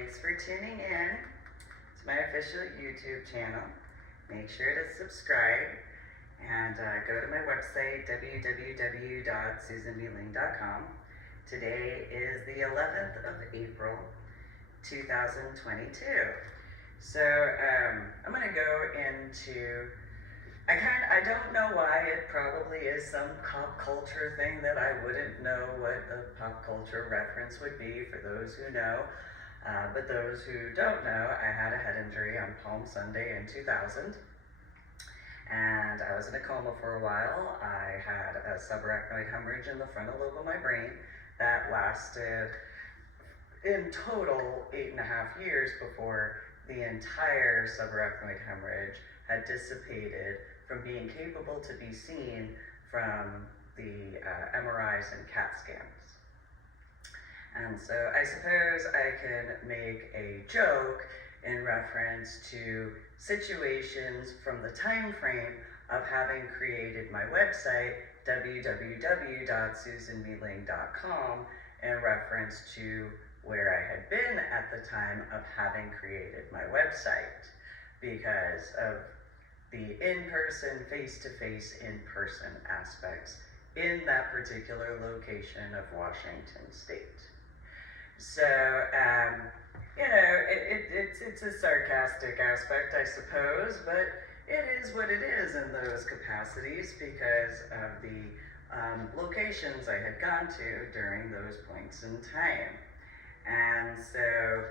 Thanks for tuning in to my official YouTube channel. Make sure to subscribe and go to my website, www.susanmealing.com. Today is the 11th of April, 2022. So I'm going to go into, I don't know why, it probably is some pop culture thing that I wouldn't know what a pop culture reference would be for those who know. But those who don't know, I had a head injury on Palm Sunday in 2000. And I was in a coma for a while. I had a subarachnoid hemorrhage in the frontal lobe of my brain that lasted in total 8.5 years before the entire subarachnoid hemorrhage had dissipated from being capable to be seen from the MRIs and CAT scans. And so I suppose I can make a joke in reference to situations from the time frame of having created my website, www.susanmealing.com, in reference to where I had been at the time of having created my website, because of the in-person, face-to-face, in-person aspects in that particular location of Washington State. So, it's a sarcastic aspect, I suppose, but it is what it is in those capacities because of the locations I had gone to during those points in time. And so,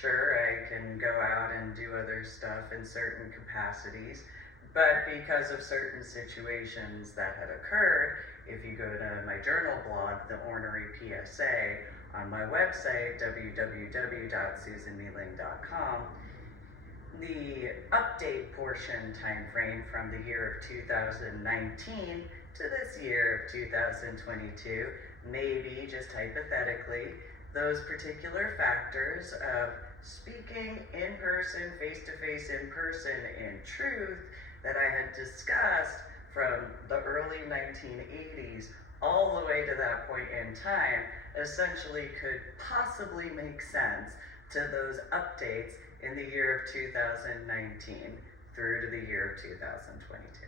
sure, I can go out and do other stuff in certain capacities, but because of certain situations that had occurred, if you go to my journal blog, The Ornery PSA, on my website, www.susanmealing.com, the update portion time frame from the year of 2019 to this year of 2022, maybe just hypothetically, those particular factors of speaking in person, face-to-face in person, in truth, that I had discussed from the early 1980s all the way to that point in time, essentially could possibly make sense to those updates in the year of 2019 through to the year of 2022.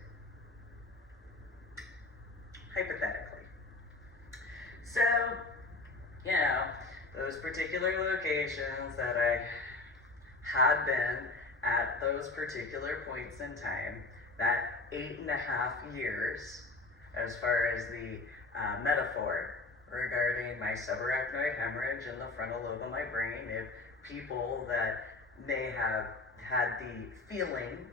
Hypothetically. So, those particular locations that I had been at those particular points in time, that 8.5 years, as far as the metaphor regarding my subarachnoid hemorrhage in the frontal lobe of my brain, if people that may have had the feeling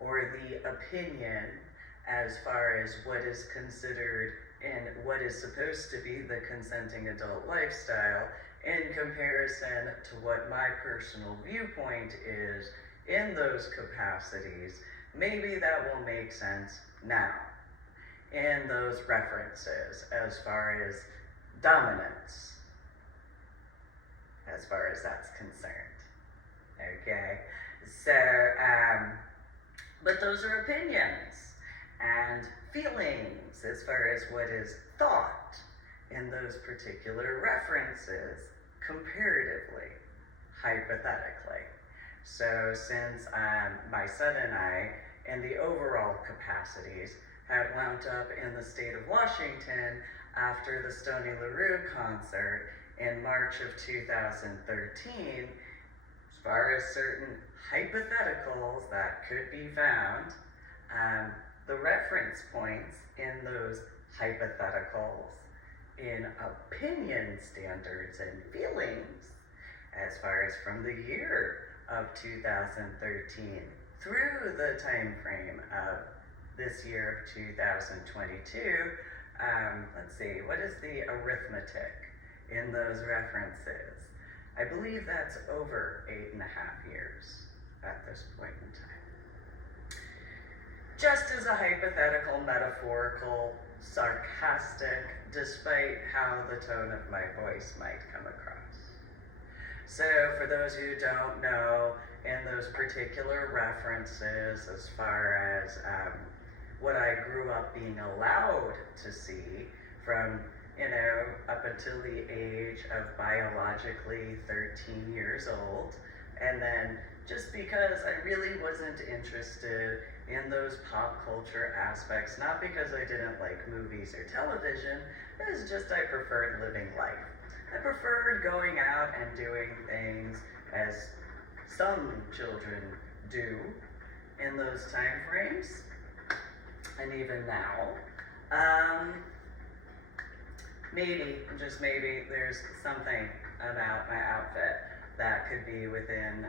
or the opinion as far as what is considered and what is supposed to be the consenting adult lifestyle in comparison to what my personal viewpoint is in those capacities, maybe that will make sense now in those references as far as dominance, as far as that's concerned. Okay, so, but those are opinions and feelings as far as what is thought in those particular references comparatively, hypothetically. So since my son and I, in the overall capacities, had wound up in the state of Washington after the Stoney LaRue concert in March of 2013, as far as certain hypotheticals that could be found, the reference points in those hypotheticals in opinion standards and feelings, as far as from the year of 2013 through the time frame of this year of 2022, let's see, what is the arithmetic in those references? I believe that's over 8.5 years at this point in time. Just as a hypothetical, metaphorical, sarcastic, despite how the tone of my voice might come across. So for those who don't know, in those particular references, as far as what I grew up being allowed to see from up until the age of biologically 13 years old. And then just because I really wasn't interested in those pop culture aspects, not because I didn't like movies or television, it was just I preferred living life. I preferred going out and doing things as some children do in those time frames, and even now. Maybe, just maybe, there's something about my outfit that could be within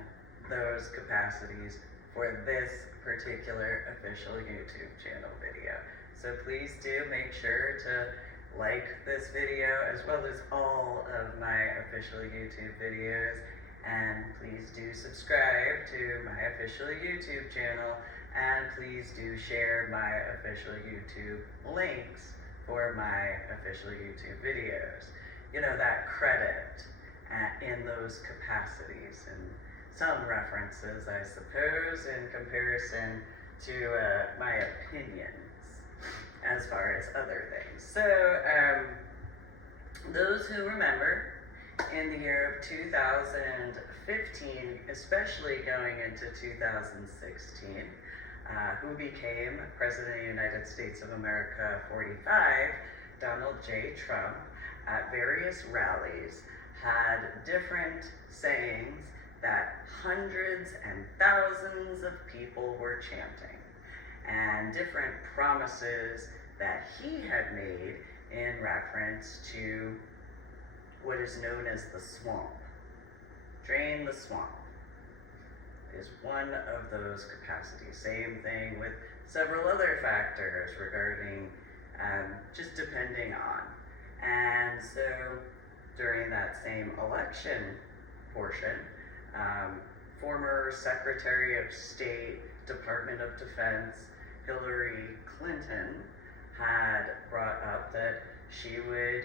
those capacities for this particular official YouTube channel video. So please do make sure to like this video as well as all of my official YouTube videos, and please do subscribe to my official YouTube channel, and please do share my official YouTube links for my official YouTube videos. That credit in those capacities and some references, I suppose, in comparison to my opinions as far as other things. So, those who remember, in the year of 2015, especially going into 2016, who became President of the United States of America 45, Donald J. Trump, at various rallies, had different sayings that hundreds and thousands of people were chanting, and different promises that he had made in reference to what is known as the swamp. Drain the swamp is one of those capacities. Same thing with several other factors regarding just depending on. And so during that same election portion, former Secretary of State, Department of Defense, Hillary Clinton had brought up that she would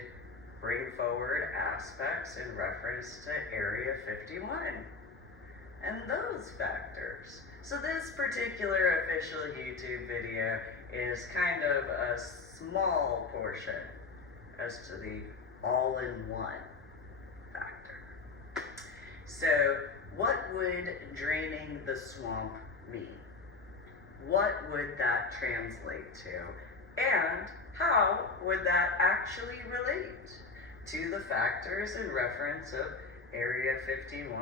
bring forward aspects in reference to Area 51 and those factors. So this particular official YouTube video is kind of a small portion as to the all-in-one factor. So what would draining the swamp mean? What would that translate to? And how would that actually relate to the factors in reference of Area 51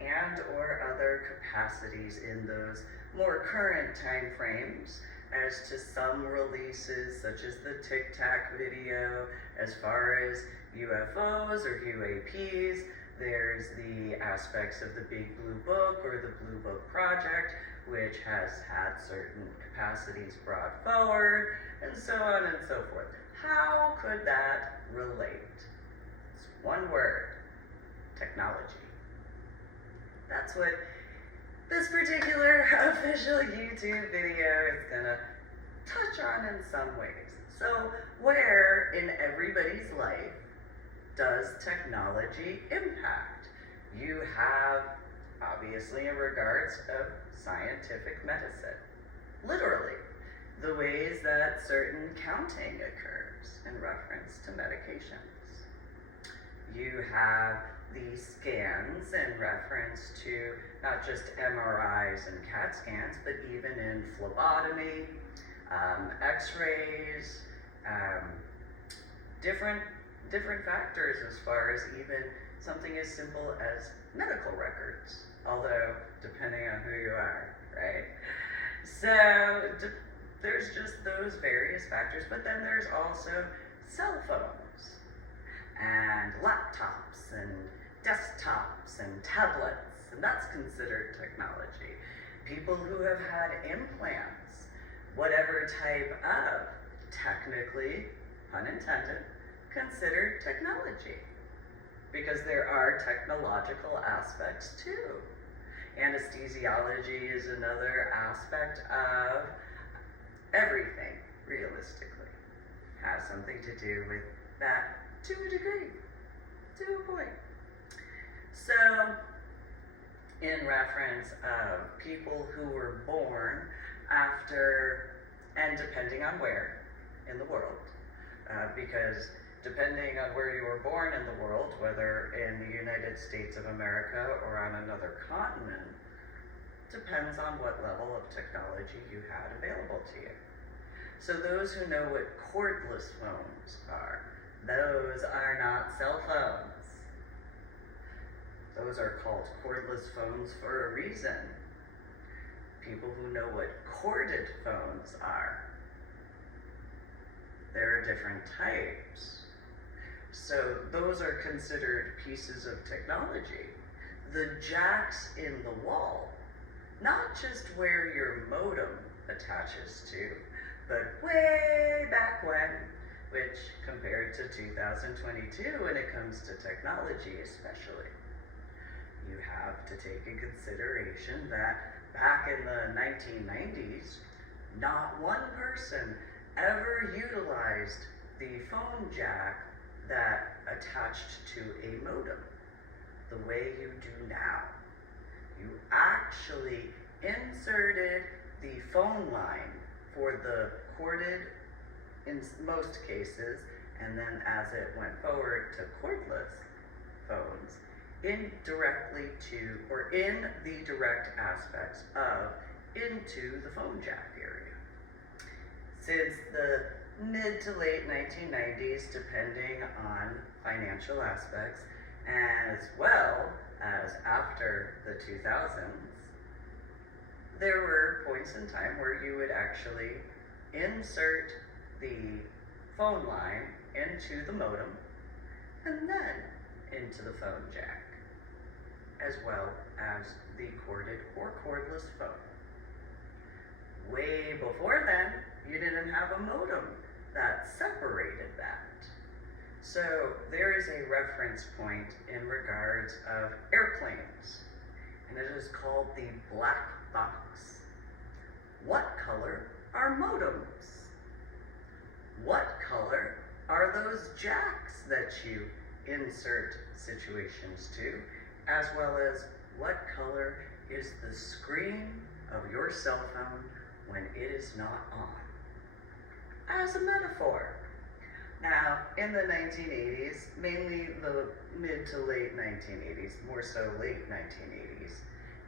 and or other capacities in those more current time frames, as to some releases such as the Tic Tac video, as far as UFOs or UAPs. There's the aspects of the Big Blue Book or the Blue Book Project, which has had certain capacities brought forward, and so on and so forth. How could that relate? It's one word: technology. That's what this particular official YouTube video is gonna touch on in some ways. So where in everybody's life does technology impact? You have, obviously, in regards of scientific medicine, literally, the ways that certain counting occurs in reference to medications. You have the scans in reference to not just MRIs and CAT scans, but even in phlebotomy, x-rays, different factors as far as even something as simple as medical records, although depending on who you are, right? So there's just those various factors, but then there's also cell phones and laptops and desktops and tablets, and that's considered technology. People who have had implants, whatever type of, technically, pun intended, considered technology, because there are technological aspects too. Anesthesiology is another aspect of everything, realistically. Has something to do with that to a degree, to a point. So, in reference of people who were born after, and depending on where in the world, because depending on where you were born in the world, whether in the United States of America or on another continent, depends on what level of technology you had available to you. So those who know what cordless phones are, those are not cell phones. Those are called cordless phones for a reason. People who know what corded phones are, there are different types. So those are considered pieces of technology. The jacks in the wall, not just where your modem attaches to, but way back when, which compared to 2022 when it comes to technology especially, you have to take in consideration that back in the 1990s, not one person ever utilized the phone jack that attached to a modem the way you do now. You actually inserted the phone line for the corded in most cases, and then as it went forward to cordless phones, indirectly to, or in the direct aspects of, into the phone jack area. Since the mid to late 1990s, depending on financial aspects, as well as after the 2000s, there were points in time where you would actually insert the phone line into the modem and then into the phone jack, as well as the corded or cordless phone. Way before then, you didn't have a modem that separated that. So there is a reference point in regards of airplanes, and it is called the black box. What color are modems? What color are those jacks that you insert situations to, as well as what color is the screen of your cell phone when it is not on? As a metaphor. Now, in the 1980s, mainly the mid to late 1980s, more so late 1980s,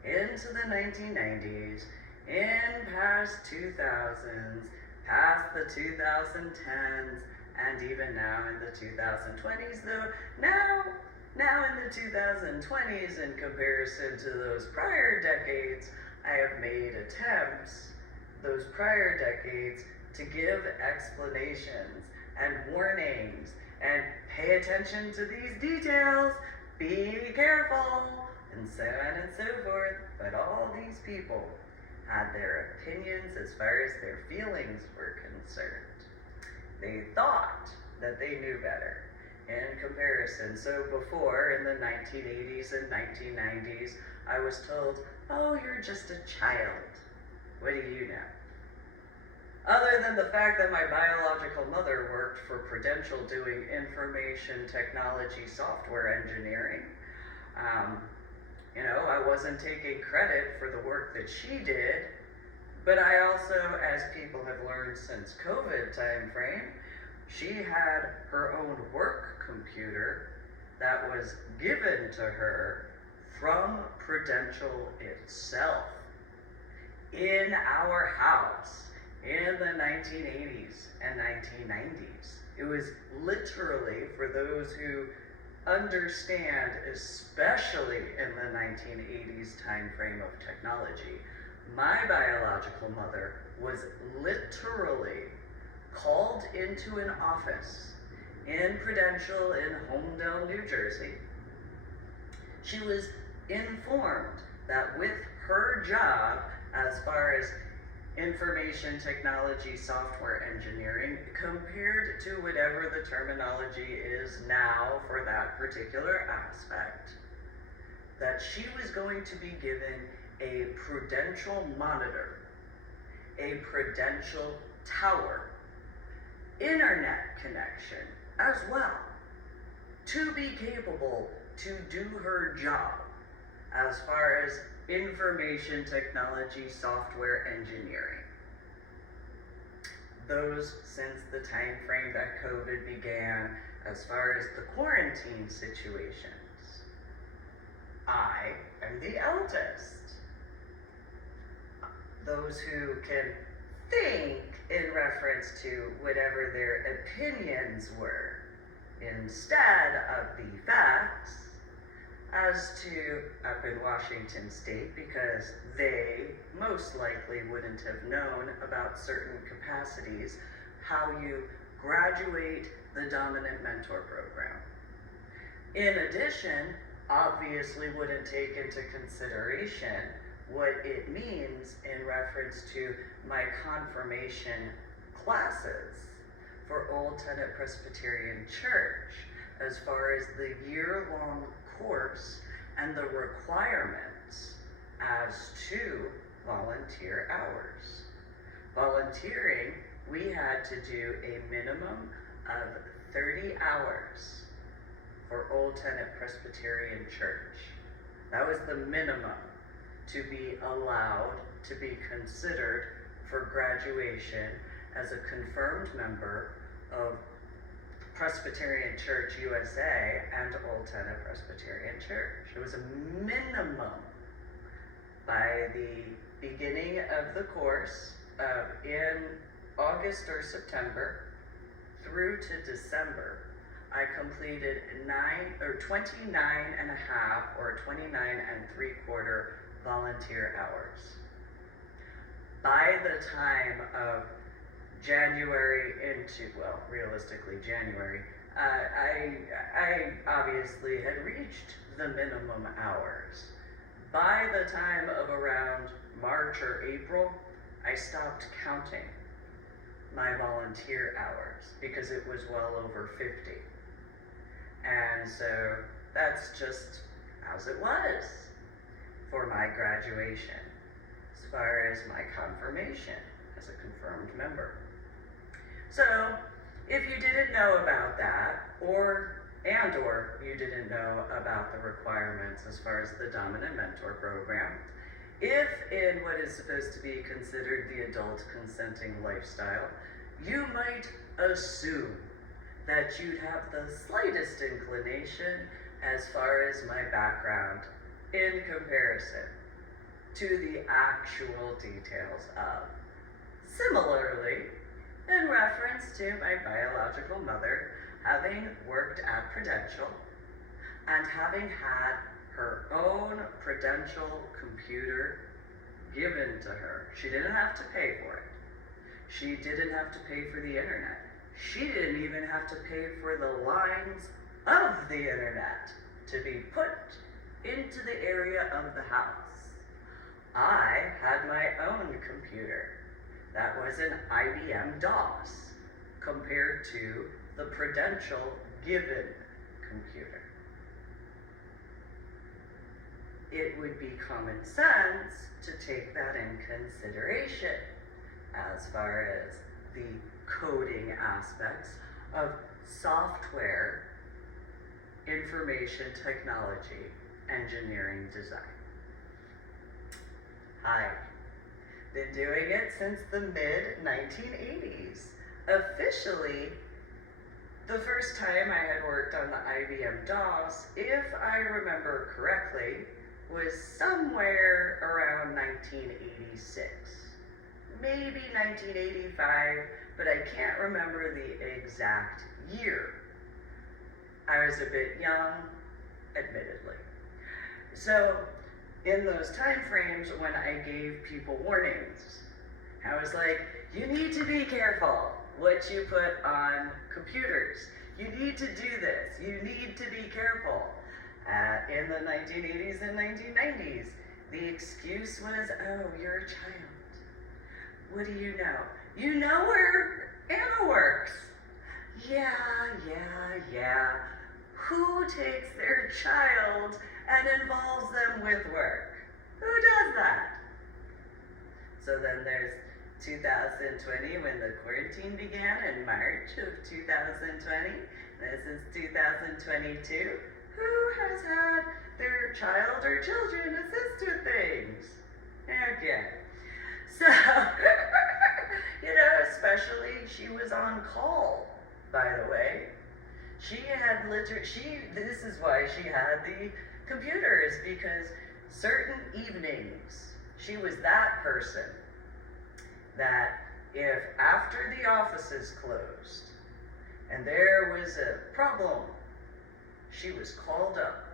into the 1990s, in past 2000s, past the 2010s, and even now in the 2020s, though now in the 2020s, in comparison to those prior decades, I have made attempts, those prior decades, to give explanations and warnings and pay attention to these details, be careful, and so on and so forth. But all these people had their opinions as far as their feelings were concerned. They thought that they knew better in comparison. So before, in the 1980s and 1990s, I was told, oh, you're just a child. What do you know? Other than the fact that my biological mother worked for Prudential doing information technology software engineering, I wasn't taking credit for the work that she did, but I also, as people have learned since COVID time frame, she had her own work computer that was given to her from Prudential itself in our house in the 1980s and 1990s. It was literally, for those who understand, especially in the 1980s time frame of technology, my biological mother was literally called into an office in Prudential in Holmdel, New Jersey. She was informed that with her job, as far as information technology software engineering, compared to whatever the terminology is now for that particular aspect, that she was going to be given a Prudential monitor, a Prudential tower, internet connection as well, to be capable to do her job as far as information technology software engineering. those since the time frame that COVID began, as far as the quarantine situations. I am the eldest. Those who can think in reference to whatever their opinions were instead of the facts as to up in Washington State, because they most likely wouldn't have known about certain capacities, how you graduate the dominant mentor program. In addition, obviously wouldn't take into consideration what it means in reference to my confirmation classes for Old Tenet Presbyterian Church, as far as the year-long course and the requirements as to volunteer hours. Volunteering, we had to do a minimum of 30 hours for Old Tenet Presbyterian Church. That was the minimum to be allowed to be considered for graduation as a confirmed member of Presbyterian Church USA and Old Tenet Presbyterian Church. It was a minimum. By the beginning of the course, in August or September through to December, I completed 29 and a half or 29 and 3/4 volunteer hours. By the time of January into, well, realistically January, I obviously had reached the minimum hours. By the time of around March or April, I stopped counting my volunteer hours because it was well over 50. And so that's just as it was for my graduation, as far as my confirmation as a confirmed member. So, if you didn't know about that, or you didn't know about the requirements as far as the Dominant Mentor program, if in what is supposed to be considered the adult consenting lifestyle, you might assume that you'd have the slightest inclination as far as my background in comparison to the actual details of. Similarly, in reference to my biological mother having worked at Prudential and having had her own Prudential computer given to her. She didn't have to pay for it. She didn't have to pay for the internet. She didn't even have to pay for the lines of the internet to be put into the area of the house. I had my own computer. That was an IBM DOS compared to the Prudential given computer. It would be common sense to take that in consideration as far as the coding aspects of software, information technology, engineering design. I've been doing it since the mid-1980s. Officially, the first time I had worked on the IBM DOS, if I remember correctly, was somewhere around 1986. Maybe 1985, but I can't remember the exact year. I was a bit young, admittedly. So, in those time frames when I gave people warnings, I was like, you need to be careful what you put on computers. You need to do this. You need to be careful. In the 1980s and 1990s, the excuse was, oh, you're a child. What do you know? You know where Anna works. Yeah. Who takes their child and involves them with work? Who does that? So then there's 2020 when the quarantine began in March of 2020. This is 2022. Who has had their child or children assist with things? Okay. So, Especially she was on call, by the way. This is why she had the computers, because certain evenings she was that person that if after the offices closed and there was a problem, she was called up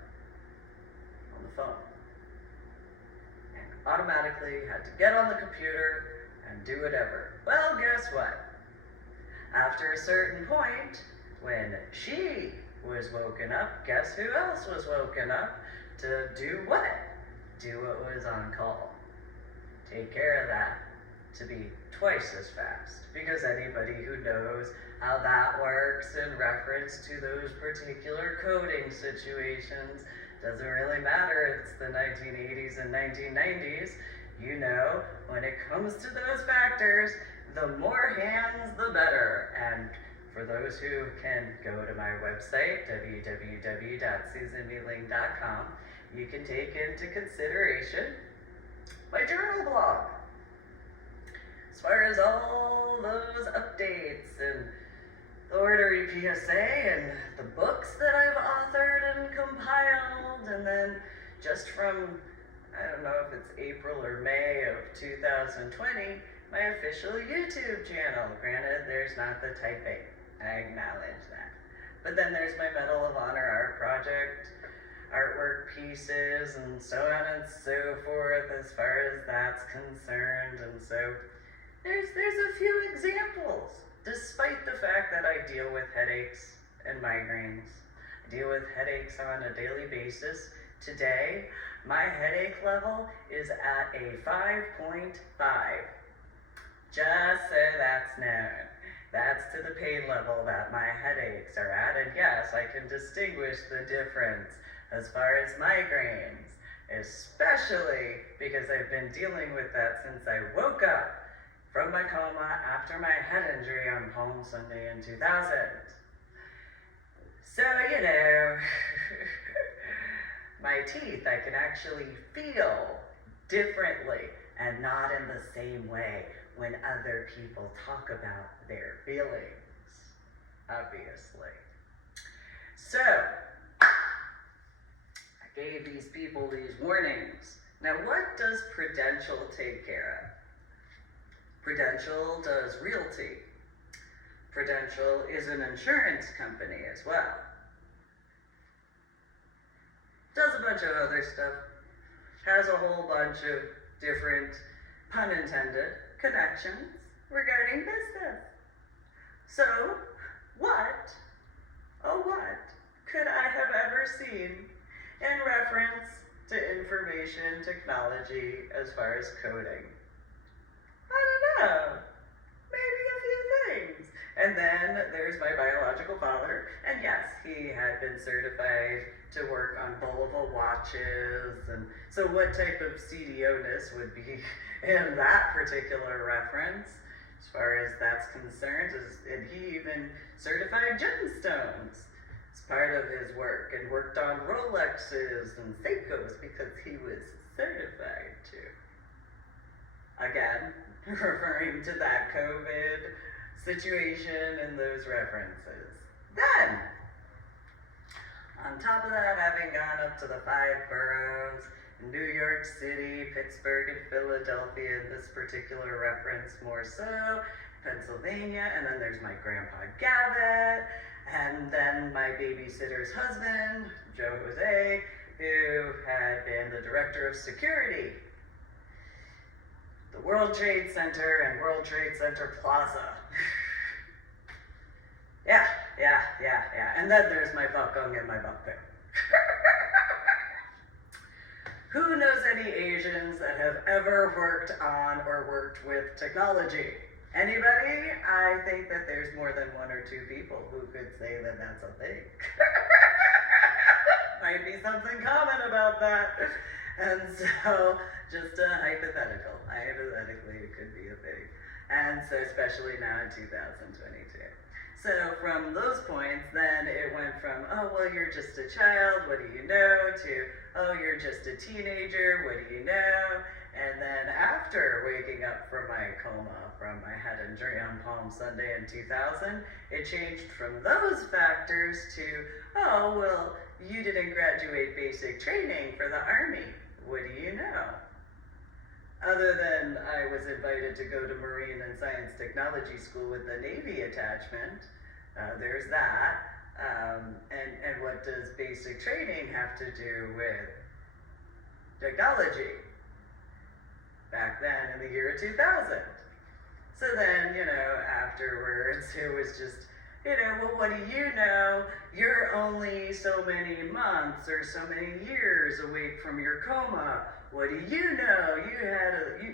on the phone and automatically had to get on the computer and do whatever. Well, guess what? After a certain point, when she was woken up, guess who else was woken up to do what? Do what was on call. Take care of that to be twice as fast. Because anybody who knows how that works in reference to those particular coding situations, doesn't really matter, it's the 1980s and 1990s, when it comes to those factors, the more hands, the better. And for those who can go to my website, www.susanmealing.com, you can take into consideration my journal blog. As far as all those updates and the orderly PSA and the books that I've authored and compiled, and then just from, I don't know if it's April or May of 2020, my official YouTube channel. Granted, there's not the typing. I acknowledge that. But then there's my Medal of Honor art project, artwork pieces, and so on and so forth as far as that's concerned. And so there's a few examples. Despite the fact that I deal with headaches and migraines, I deal with headaches on a daily basis. Today, my headache level is at a 5.5. Just so that's known. That's to the pain level that my headaches are at. And yes, I can distinguish the difference as far as migraines, especially because I've been dealing with that since I woke up from my coma after my head injury on Palm Sunday in 2000. So, my teeth I can actually feel differently and not in the same way when other people talk about their feelings, obviously. So, I gave these people these warnings. Now, what does Prudential take care of? Prudential does realty. Prudential is an insurance company as well. Does a bunch of other stuff. Has a whole bunch of different, pun intended, connections regarding business. So, what could I have ever seen in reference to information technology as far as coding? I don't know. Maybe a few things. And then there's my biological father. And yes, he had been certified to work on Bulova watches. And so what type of CDO-ness would be in that particular reference, as far as that's concerned, and he even certified gemstones as part of his work, and worked on Rolexes and Seikos because he was certified to. Again, referring to that COVID situation and those references. Then, on top of that, having gone up to the 5 boroughs, New York City, Pittsburgh, and Philadelphia in this particular reference more so, Pennsylvania, and then there's my grandpa Gavitt, and then my babysitter's husband, Joe Jose, who had been the director of security, the World Trade Center and World Trade Center Plaza. Yeah. And then there's my bakung and my bakpao. Who knows any Asians that have ever worked on or worked with technology? Anybody? I think that there's more than 1 or 2 people who could say that that's a thing. Might be something common about that. And so, just a hypothetical. Hypothetically, it could be a thing. And so, especially now in 2022. So, from those points, then it went from, oh, well, you're just a child, what do you know, to, oh, you're just a teenager, what do you know? And then after waking up from my coma from my head injury on Palm Sunday in 2000, it changed from those factors to, oh, well, you didn't graduate basic training for the Army. What do you know? Other than I was invited to go to Marine and Science Technology School with the Navy attachment, there's that. And what does basic training have to do with technology? Back then in the year 2000. So then, afterwards, it was just, well, what do you know? You're only so many months or so many years awake from your coma. What do you know?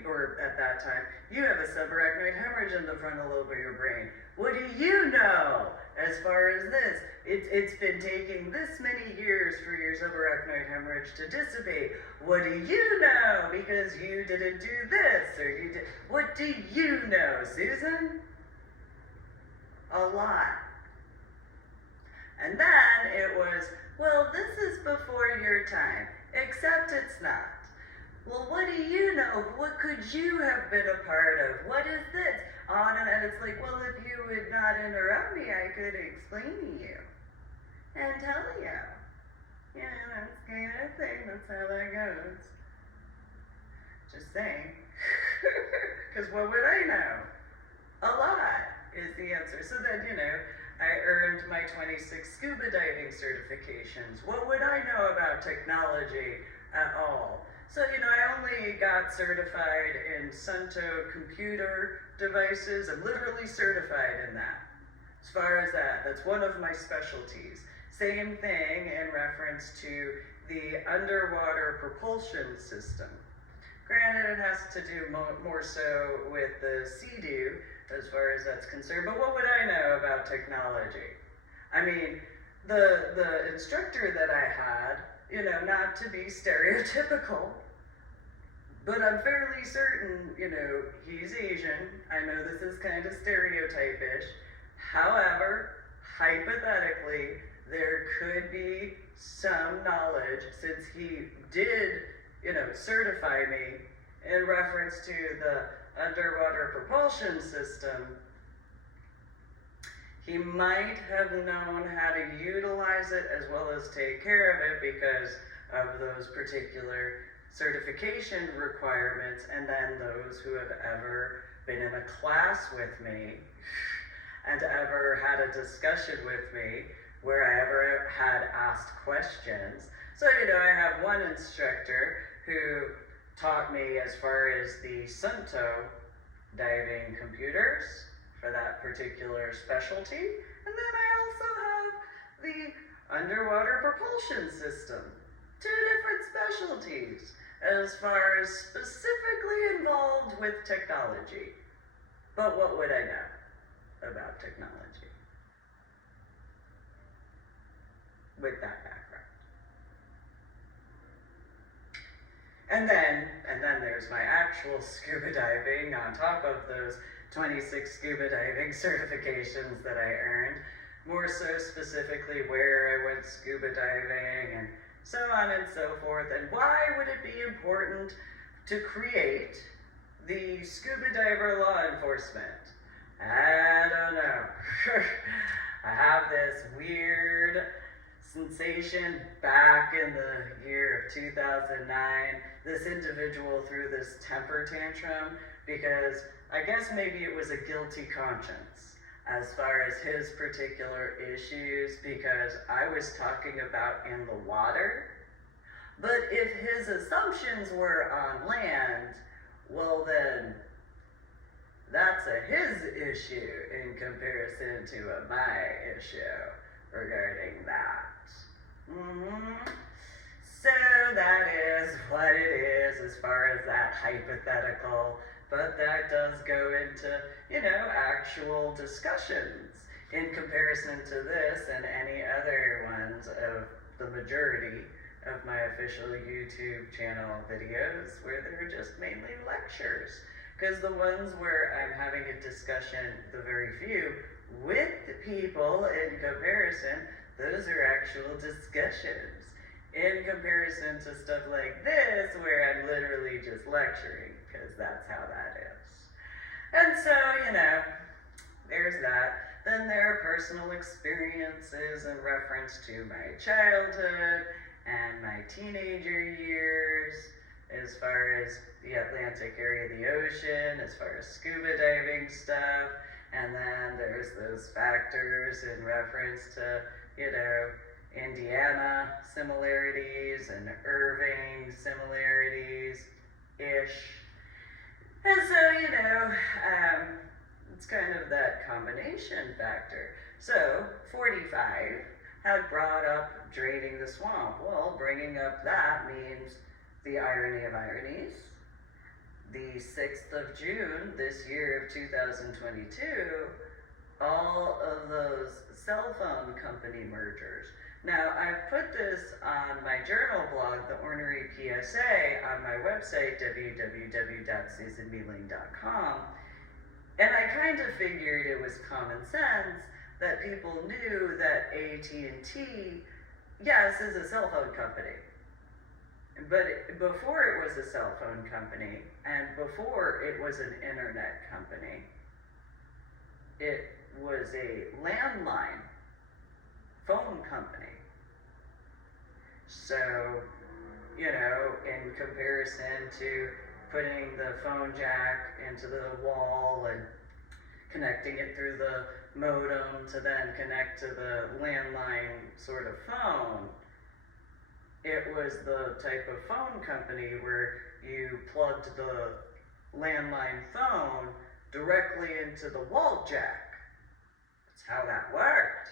Or at that time, you have a subarachnoid hemorrhage in the frontal lobe of your brain. What do you know as far as this? It's been taking this many years for your subarachnoid hemorrhage to dissipate. What do you know? Because you didn't do this, or you did. What do you know, Susan? A lot. And then it was, well, this is before your time, except it's not. Well, what do you know? What could you have been a part of? What is this? On and it's like, well, if you would not interrupt me, I could explain to you and tell you. That's kind of thing. That's how that goes. Just saying. Because what would I know? A lot is the answer. So then, I earned my 26 scuba diving certifications. What would I know about technology at all? So, I only got certified in Sunto computer devices. I'm literally certified in that. As far as that's one of my specialties. Same thing in reference to the underwater propulsion system. Granted, it has to do more so with the Sea-Doo, as far as that's concerned, but what would I know about technology? I mean, the instructor that I had, not to be stereotypical, but I'm fairly certain, he's Asian. I know this is kind of stereotypish. However, hypothetically, there could be some knowledge, since he did, certify me in reference to the underwater propulsion system. He might have known how to utilize it as well as take care of it because of those particular certification requirements, and then those who have ever been in a class with me and ever had a discussion with me where I ever had asked questions. So, I have one instructor who taught me as far as the Sunto diving computers for that particular specialty. And then I also have the underwater propulsion system. Two different specialties as far as specifically involved with technology. But what would I know about technology with that background? And then there's my actual scuba diving on top of those 26 scuba diving certifications that I earned, more so specifically where I went scuba diving and so on and so forth. And why would it be important to create the scuba diver law enforcement? I don't know. I have this weird sensation back in the year of 2009. This individual threw this temper tantrum because I guess maybe it was a guilty conscience as far as his particular issues, because I was talking about in the water. But if his assumptions were on land, well then that's his issue in comparison to my issue regarding that. So that is what it is as far as that hypothetical, but that does go into, actual discussions in comparison to this and any other ones of the majority of my official YouTube channel videos where they're just mainly lectures. Because the ones where I'm having a discussion, the very few, with people in comparison, those are actual discussions. in comparison to stuff like this where I'm literally just lecturing, because that's how that is. And so, there's that. Then there are personal experiences in reference to my childhood and my teenager years, as far as the Atlantic area of the ocean, as far as scuba diving stuff. And then there's those factors in reference to, Indiana similarities and Irving similarities ish. And so, it's kind of that combination factor. So, 45 had brought up draining the swamp. Well, bringing up that means the irony of ironies. The 6th of June this year of 2022, all of those cell phone company mergers. Now, I've put this on my journal blog, The Ornery PSA, on my website, www.susanmealing.com, and I kind of figured it was common sense that people knew that AT&T, yes, is a cell phone company. But before it was a cell phone company, and before it was an internet company, it was a landline phone company. So, in comparison to putting the phone jack into the wall and connecting it through the modem to then connect to the landline sort of phone, it was the type of phone company where you plugged the landline phone directly into the wall jack. That's how that worked.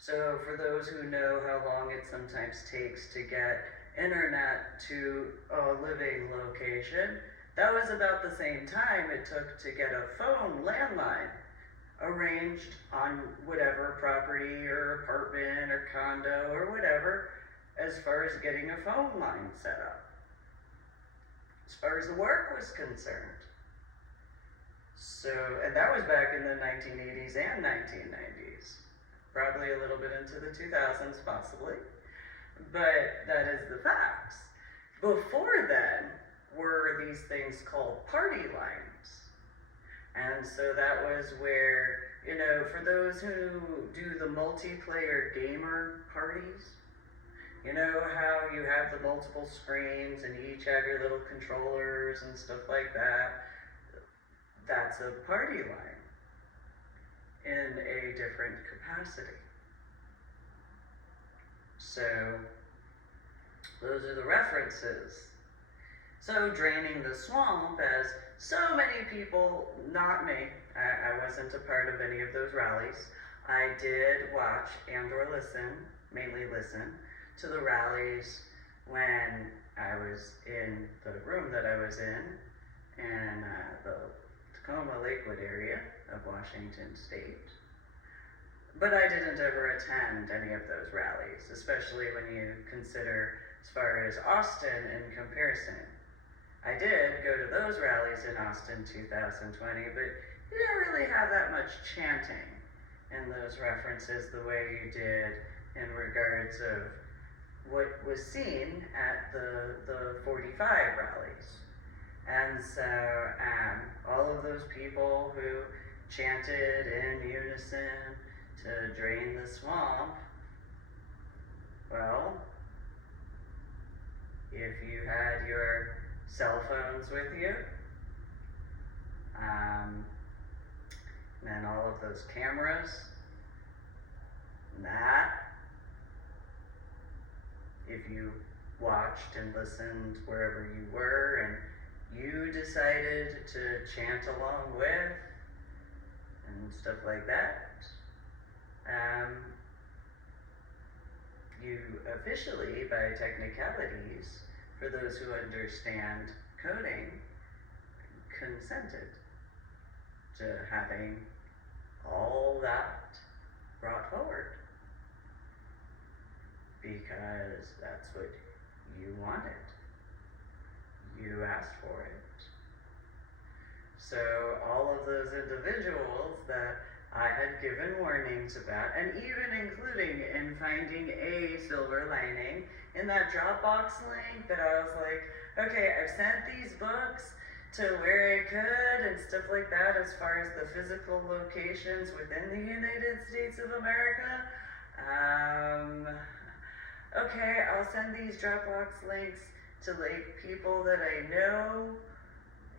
So for those who know how long it sometimes takes to get internet to a living location, that was about the same time it took to get a phone landline arranged on whatever property or apartment or condo or whatever, as far as getting a phone line set up, as far as the work was concerned. So, and that was back in the 1980s and 1990s, probably a little bit into the 2000s possibly, but that is the facts. Before then were these things called party lines. And so that was where, for those who do the multiplayer gamer parties, you know how you have the multiple screens and you each have your little controllers and stuff like that? That's a party line in a different capacity. So, those are the references. So, draining the swamp, as so many people, not me, I wasn't a part of any of those rallies. I did watch and or listen, mainly listen, to the rallies when I was in the room that I was in the Tacoma Lakewood area of Washington State. But I didn't ever attend any of those rallies, especially when you consider as far as Austin in comparison. I did go to those rallies in Austin 2020, but you didn't really have that much chanting in those references the way you did in regards of what was seen at the 45 rallies. And so all of those people who chanted in unison to drain the swamp, well, if you had your cell phones with you, and all of those cameras, that, if you watched and listened wherever you were and you decided to chant along with and stuff like that, you officially, by technicalities, for those who understand coding, consented to having all that brought forward, because that's what you wanted. You asked for it. So all of those individuals that I had given warnings about, and even including in finding a silver lining in that Dropbox link that I was like, okay, I've sent these books to where I could and stuff like that as far as the physical locations within the United States of America. Okay, I'll send these Dropbox links to like people that I know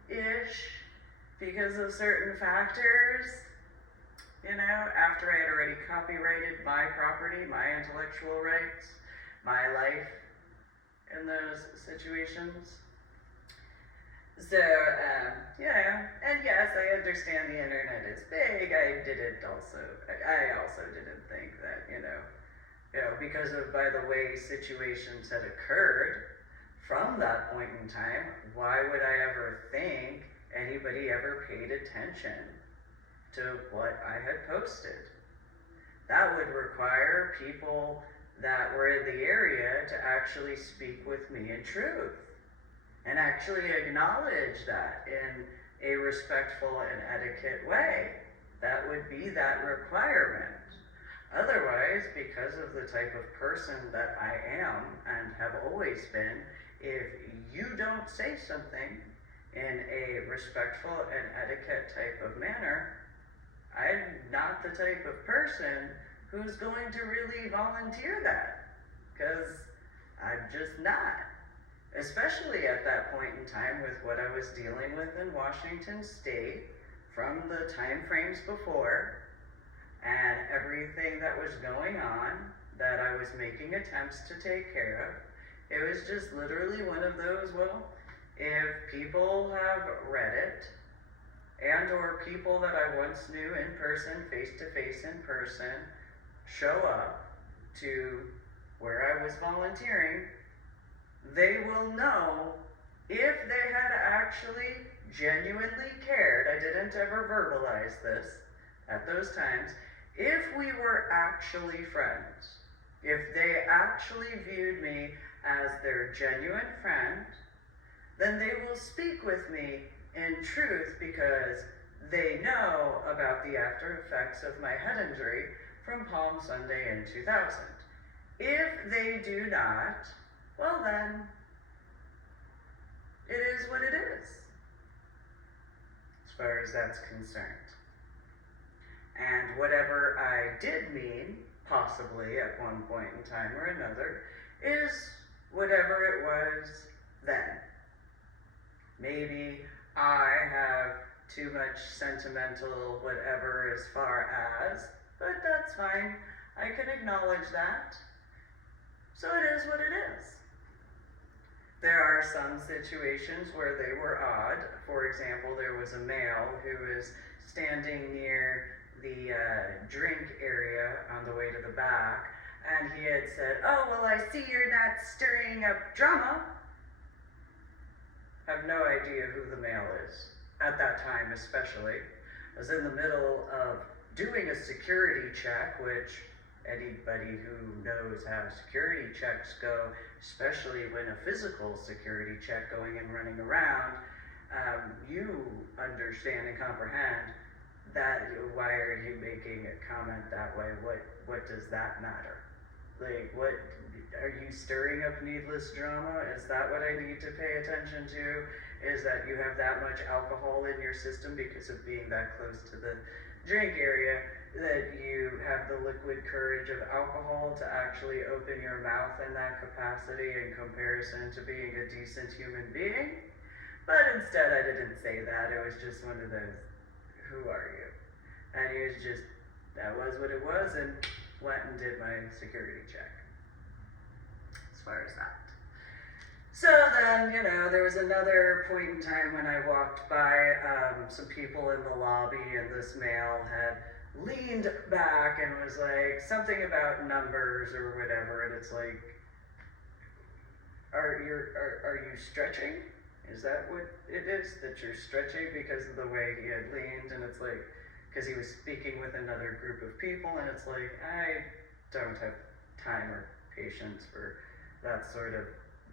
ish because of certain factors. You know, after I had already copyrighted my property, my intellectual rights, my life in those situations. So, and yes, I understand the internet is big. I also didn't think that, because of, by the way, situations had occurred from that point in time, why would I ever think anybody ever paid attention to what I had posted? That would require people that were in the area to actually speak with me in truth and actually acknowledge that in a respectful and etiquette way. That would be that requirement. Otherwise, because of the type of person that I am and have always been, if you don't say something in a respectful and etiquette type of manner, I'm not the type of person who's going to really volunteer that, because I'm just not. Especially at that point in time with what I was dealing with in Washington State from the time frames before and everything that was going on that I was making attempts to take care of. It was just literally one of those, well, if people have read it and or people that I once knew in person, face to face in person, show up to where I was volunteering, they will know if they had actually genuinely cared. I didn't ever verbalize this at those times. If we were actually friends, if they actually viewed me as their genuine friend, then they will speak with me in truth because they know about the after effects of my head injury from Palm Sunday in 2000. If they do not, well then, it is what it is, as far as that's concerned. And whatever I did mean, possibly at one point in time or another, is whatever it was then. Maybe I have too much sentimental whatever as far as, but that's fine. I can acknowledge that. So it is what it is. There are some situations where they were odd. For example, there was a male who was standing near the drink area on the way to the back, and he had said, "Oh, well, I see you're not stirring up drama." Have no idea who the male is at that time, especially. I was in the middle of doing a security check, which anybody who knows how security checks go, especially when a physical security check going and running around, you understand and comprehend that. Why are you making a comment that way? What does that matter? Like, what are you stirring up needless drama? Is that what I need to pay attention to? Is that you have that much alcohol in your system because of being that close to the drink area, that you have the liquid courage of alcohol to actually open your mouth in that capacity in comparison to being a decent human being? But instead I didn't say that. It was just one of those, who are you? And he was just, that was what it was, and went and did my security check. As far as that. So then, there was another point in time when I walked by some people in the lobby, and this male had leaned back and was like, something about numbers or whatever, and it's like, are you stretching? Is that what it is, that you're stretching because of the way he had leaned? And it's like, because he was speaking with another group of people, and it's like, I don't have time or patience for that sort of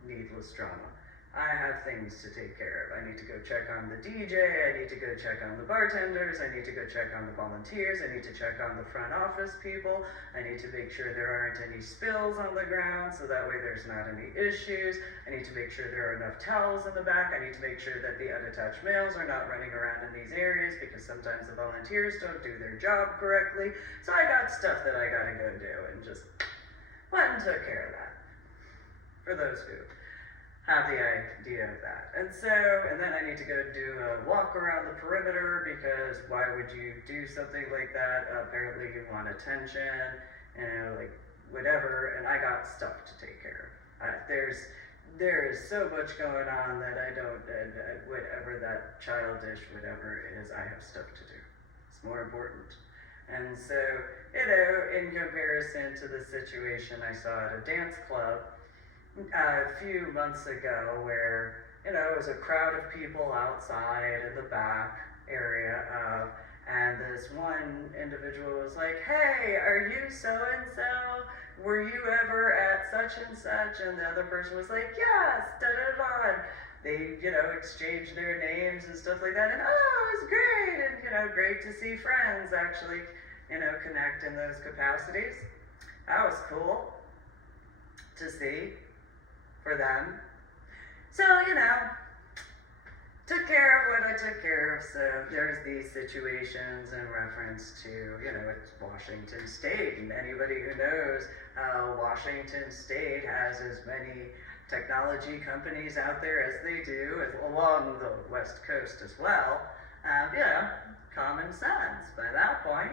needless drama. I have things to take care of. I need to go check on the DJ, I need to go check on the bartenders, I need to go check on the volunteers, I need to check on the front office people, I need to make sure there aren't any spills on the ground so that way there's not any issues, I need to make sure there are enough towels in the back, I need to make sure that the unattached males are not running around in these areas because sometimes the volunteers don't do their job correctly. So I got stuff that I gotta go do and just went and took care of that. For those who have the idea of that. And then I need to go do a walk around the perimeter because why would you do something like that? Apparently you want attention, like whatever, and I got stuff to take care of. There is so much going on that I don't, whatever that childish whatever it is, I have stuff to do. It's more important. And so, in comparison to the situation I saw at a dance club, a few months ago where, it was a crowd of people outside in the back area and this one individual was like, hey, are you so-and-so? Were you ever at such and such? And the other person was like, yes, da-da-da. They, exchanged their names and stuff like that. And, oh, it was great. And, great to see friends actually, connect in those capacities. That was cool to see. For them. So, took care of what I took care of. So there's these situations in reference to, it's Washington State. And anybody who knows Washington State has as many technology companies out there as they do, along the West Coast as well. Common sense. By that point,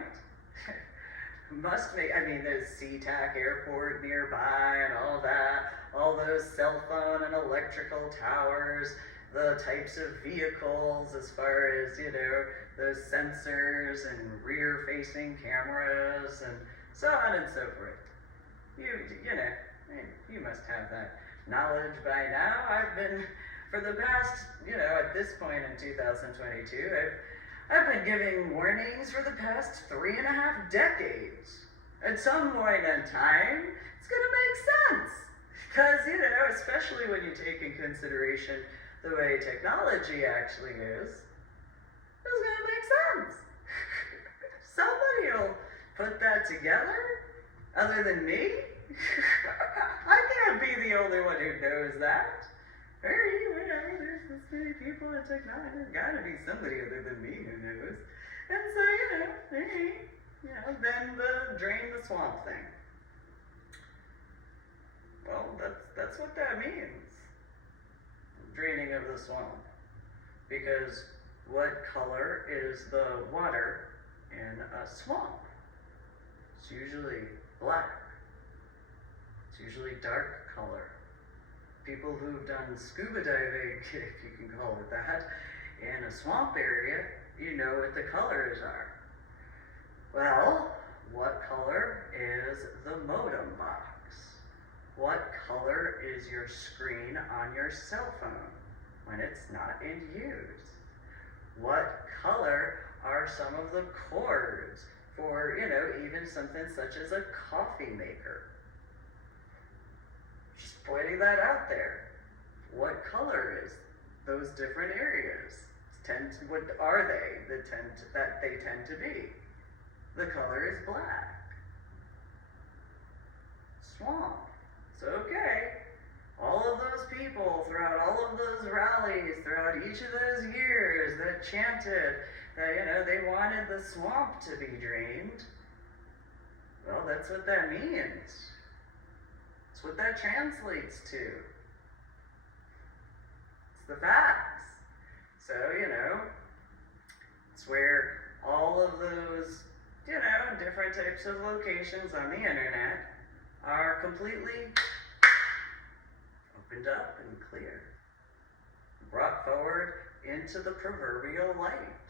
there's SeaTac Airport nearby and all that, all those cell phone and electrical towers, the types of vehicles as far as, those sensors and rear-facing cameras and so on and so forth. You must have that knowledge by now. I've been, for the past, at this point in 2022, I've been giving warnings for the past 3.5 decades. At some point in time, it's gonna make sense. Because, especially when you take in consideration the way technology actually is, it's gonna make sense. Somebody will put that together, other than me. I can't be the only one who knows that. There's this many people in technology. There's gotta be somebody other than me who knows. And so, then the drain the swamp thing. Well, that's what that means. Draining of the swamp. Because what color is the water in a swamp? It's usually black. It's usually dark color. People who've done scuba diving, if you can call it that, in a swamp area, you know what the colors are. Well, what color is the modem box? What color is your screen on your cell phone when it's not in use? What color are some of the cords for, even something such as a coffee maker? Just pointing that out there. What color is those different areas? What are they that they tend to be? The color is black. Swamp. So all of those people throughout all of those rallies, throughout each of those years that chanted that, they wanted the swamp to be drained. Well, that's what that means. That's what that translates to. It's the facts. So, it's where all of those, different types of locations on the internet are completely opened up and clear, brought forward into the proverbial light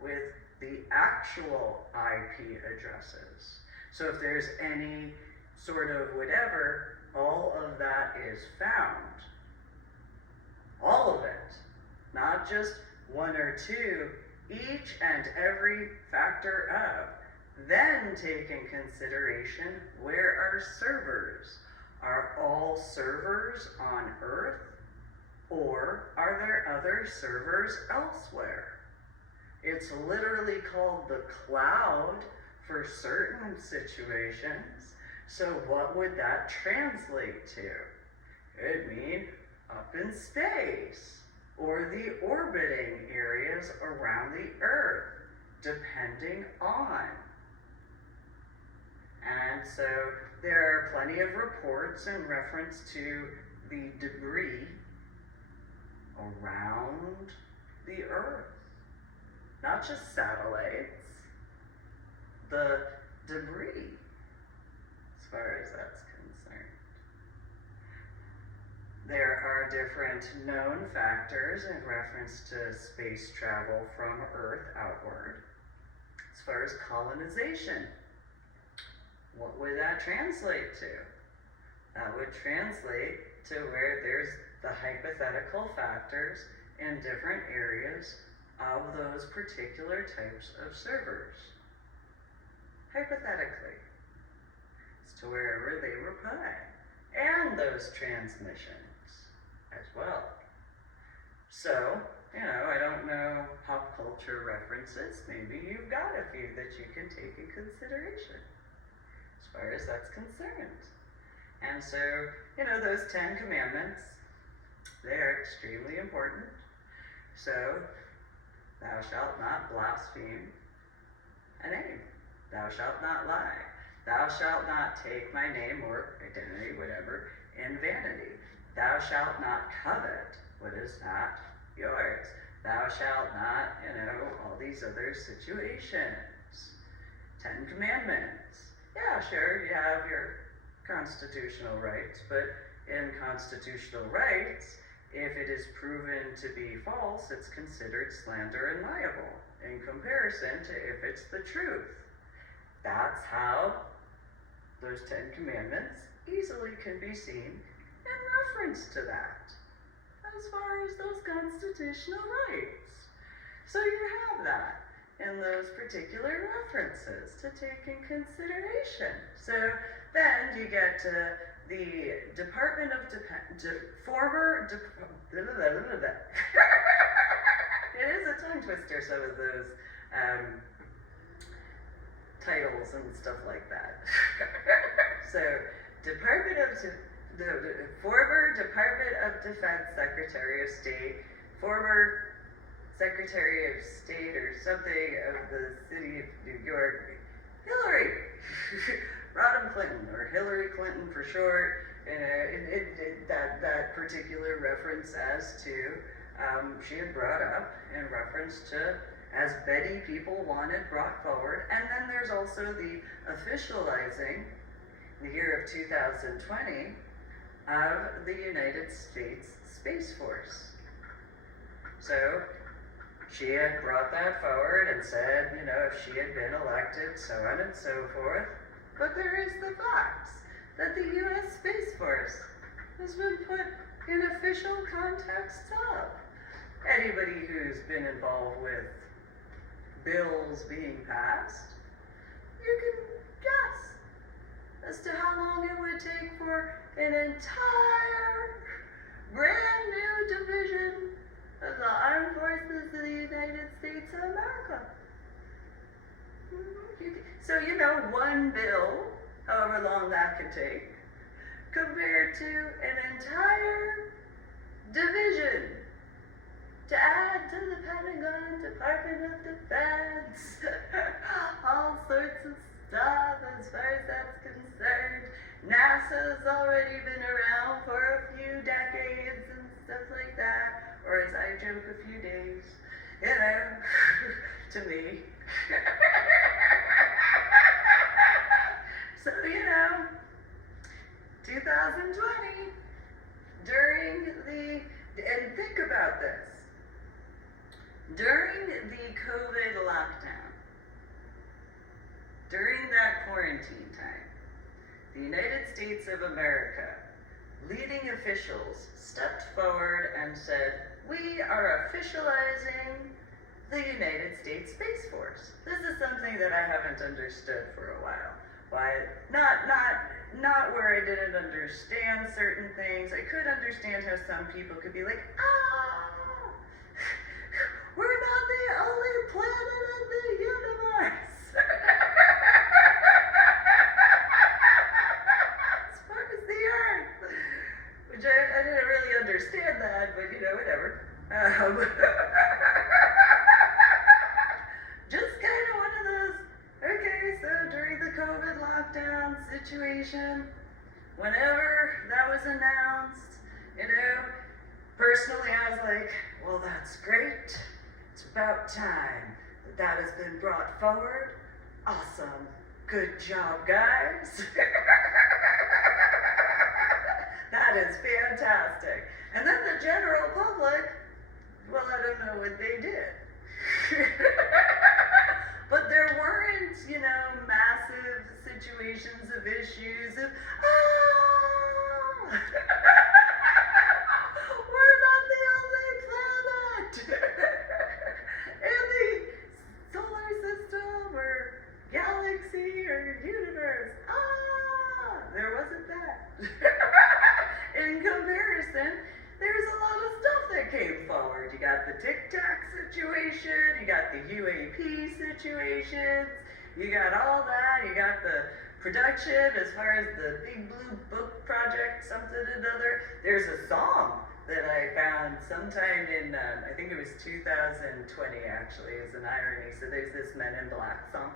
with the actual IP addresses. So if there's any sort of whatever, all of that is found. All of it. Not just one or two, each and every factor of. Then take in consideration, where are servers? Are all servers on Earth? Or are there other servers elsewhere? It's literally called the cloud for certain situations. So what would that translate to? It'd mean up in space, or the orbiting areas around the Earth, depending on. And so there are plenty of reports in reference to the debris around the Earth. Not just satellites, the debris, as far as that's concerned. There are different known factors in reference to space travel from Earth outward. As far as colonization, what would that translate to? That would translate to where there's the hypothetical factors in different areas of those particular types of servers. Hypothetically, as to wherever they were put, and those transmissions as well. So, I don't know pop culture references. Maybe you've got a few that you can take in consideration as far as that's concerned. And so, those 10 commandments, they're extremely important. So, thou shalt not blaspheme a name. Thou shalt not lie. Thou shalt not take my name or identity, whatever, in vanity. Thou shalt not covet what is not yours. Thou shalt not, all these other situations. 10 commandments. Yeah, sure, you have your constitutional rights, but in constitutional rights, if it is proven to be false, it's considered slander and libel in comparison to if it's the truth. That's how those 10 commandments easily can be seen in reference to that, as far as those constitutional rights. So you have that in those particular references to take in consideration. So then you get to the Department of it is a tongue twister, some of those titles and stuff like that. So, the former Department of Defense Secretary of State, former Secretary of State or something of the city of New York, Hillary, Rodham Clinton, or Hillary Clinton for short, that particular reference as to, she had brought up in reference to as Betty people wanted brought forward. And then there's also the officializing, in the year of 2020, of the United States Space Force. So she had brought that forward and said, if she had been elected, so on and so forth. But there is the facts that the U.S. Space Force has been put in official contexts of. Anybody who's been involved with bills being passed, you can guess as to how long it would take for an entire brand new division of the Armed Forces of the United States of America. So, one bill, however long that could take, compared to an entire division to add to the Pentagon, Department of Defense, all sorts of stuff as far as that's concerned. NASA's already been around for a few decades and stuff like that, or as I joke, a few days, to me. So, 2020, and think about this, during the COVID lockdown, during that quarantine time, the United States of America, leading officials stepped forward and said, we are officializing the United States Space Force. This is something that I haven't understood for a while. Why, not where I didn't understand certain things. I could understand how some people could be like, ah, we're not the only planet in the universe. As far as the Earth. Which I didn't really understand that, but whatever. Just kind of one of those, okay, so during the COVID lockdown situation, whenever that was announced, personally I was like, well, that's great. It's about time that has been brought forward. Awesome. Good job, guys. That is fantastic. And then the general public, well, I don't know what they did. But there weren't, massive situations of issues of, we're not the only planet in the solar system or galaxy or universe. There wasn't that. In comparison, there's a lot of stuff that came forward. You got the Tic Tac situation, you got the UAP situations, you got all that, you got the production as far as the Big Blue Book Project, something or another. There's a song that I found sometime in, I think it was 2020 actually, as an irony. So there's this Men in Black song.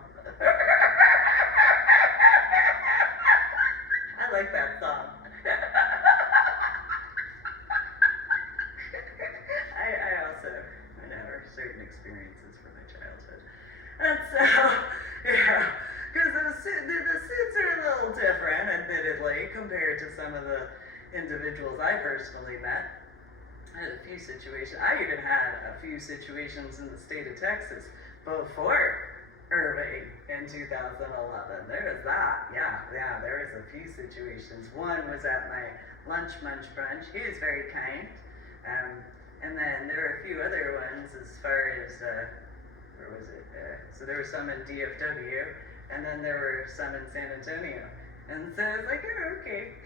I like that song. I also, certain experiences from my childhood. And so, because the suits are a little different, admittedly, compared to some of the individuals I personally met. I had a few situations. I even had a few situations in the state of Texas before Irving in 2011. There was that. Yeah, there was a few situations. One was at my lunch munch brunch. He was very kind. And then there were a few other ones as far as, where was it? So there were some in DFW, and then there were some in San Antonio. And so I was like, oh, okay.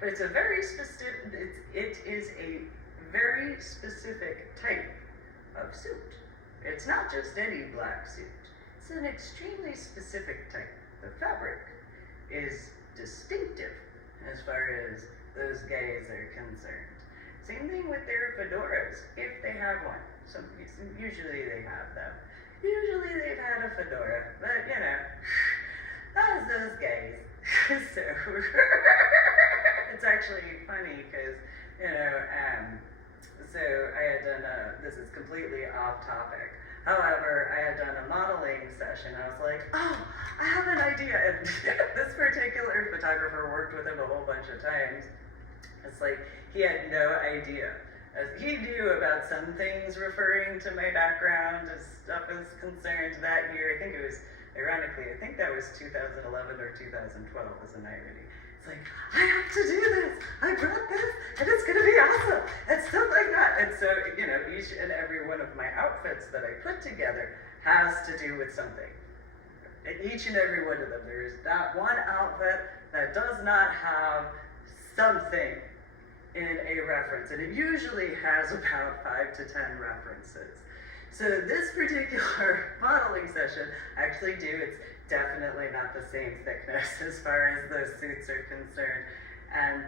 But it's a very specific, it is a very specific type of suit. It's not just any black suit. It's an extremely specific type. The fabric is distinctive as far as those guys are concerned. Same thing with their fedoras, if they have one. Usually they have them. Usually they've had a fedora, but that's those guys. So it's actually funny because so I had done this is completely off topic. However, I had done a modeling session. I was like, oh, I have an idea. And this particular photographer worked with him a whole bunch of times. It's like he had no idea. He knew about some things referring to my background as stuff is concerned that year. I think it was, ironically, I think that was 2011 or 2012 as an irony. It's like, I have to do this. I brought this, and it's going to be awesome, and stuff like that. And so, each and every one of my outfits that I put together has to do with something. Each and every one of them. There is not one outfit that does not have something in a reference, and it usually has about 5 to 10 references. So this particular modeling session, it's definitely not the same thickness as far as those suits are concerned, and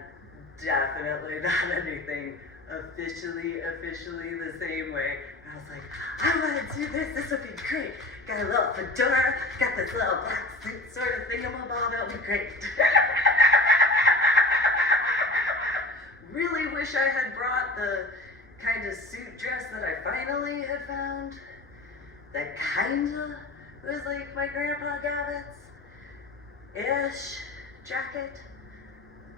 definitely not anything officially the same way. And I was like, I want to do this would be great. Got a little fedora, got this little black suit sort of thingamabob, it'll be great. Really wish I had brought the kind of suit dress that I finally had found. That kinda was like my Grandpa Gavitt's ish jacket.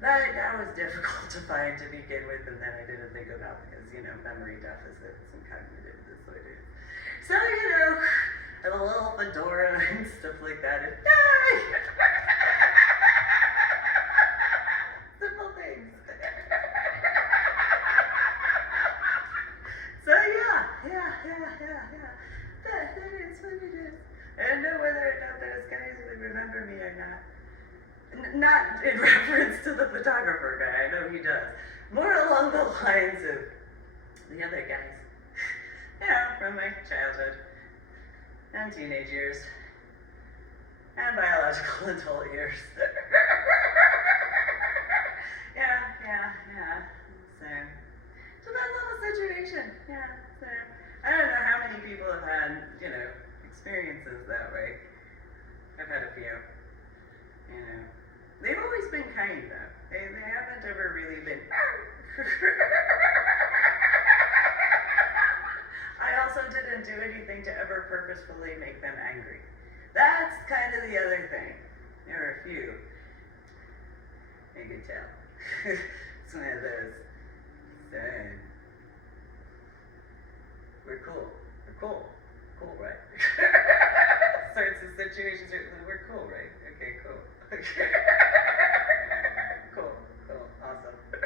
That was difficult to find to begin with, and then I didn't think about because, memory deficits and cognitive disorders. So, I have a little fedora and stuff like that, and simple things. So that is what it is. I don't know whether or not those guys would remember me or not. Not in reference to the photographer guy, I know he does. More along the lines of the other guys, from my childhood and teenage years and biological adult years. Yeah. So depends on the situation. Yeah. So I don't know how many people have had, experiences that way. I've had a few. They've always been kind though. They haven't ever really been. I also didn't do anything to ever purposefully make them angry. That's kind of the other thing. There are a few. You can tell. It's one of those. So, we're cool. Cool, right? Sorts of situations. We're cool, right? Okay, cool. Cool. Awesome. But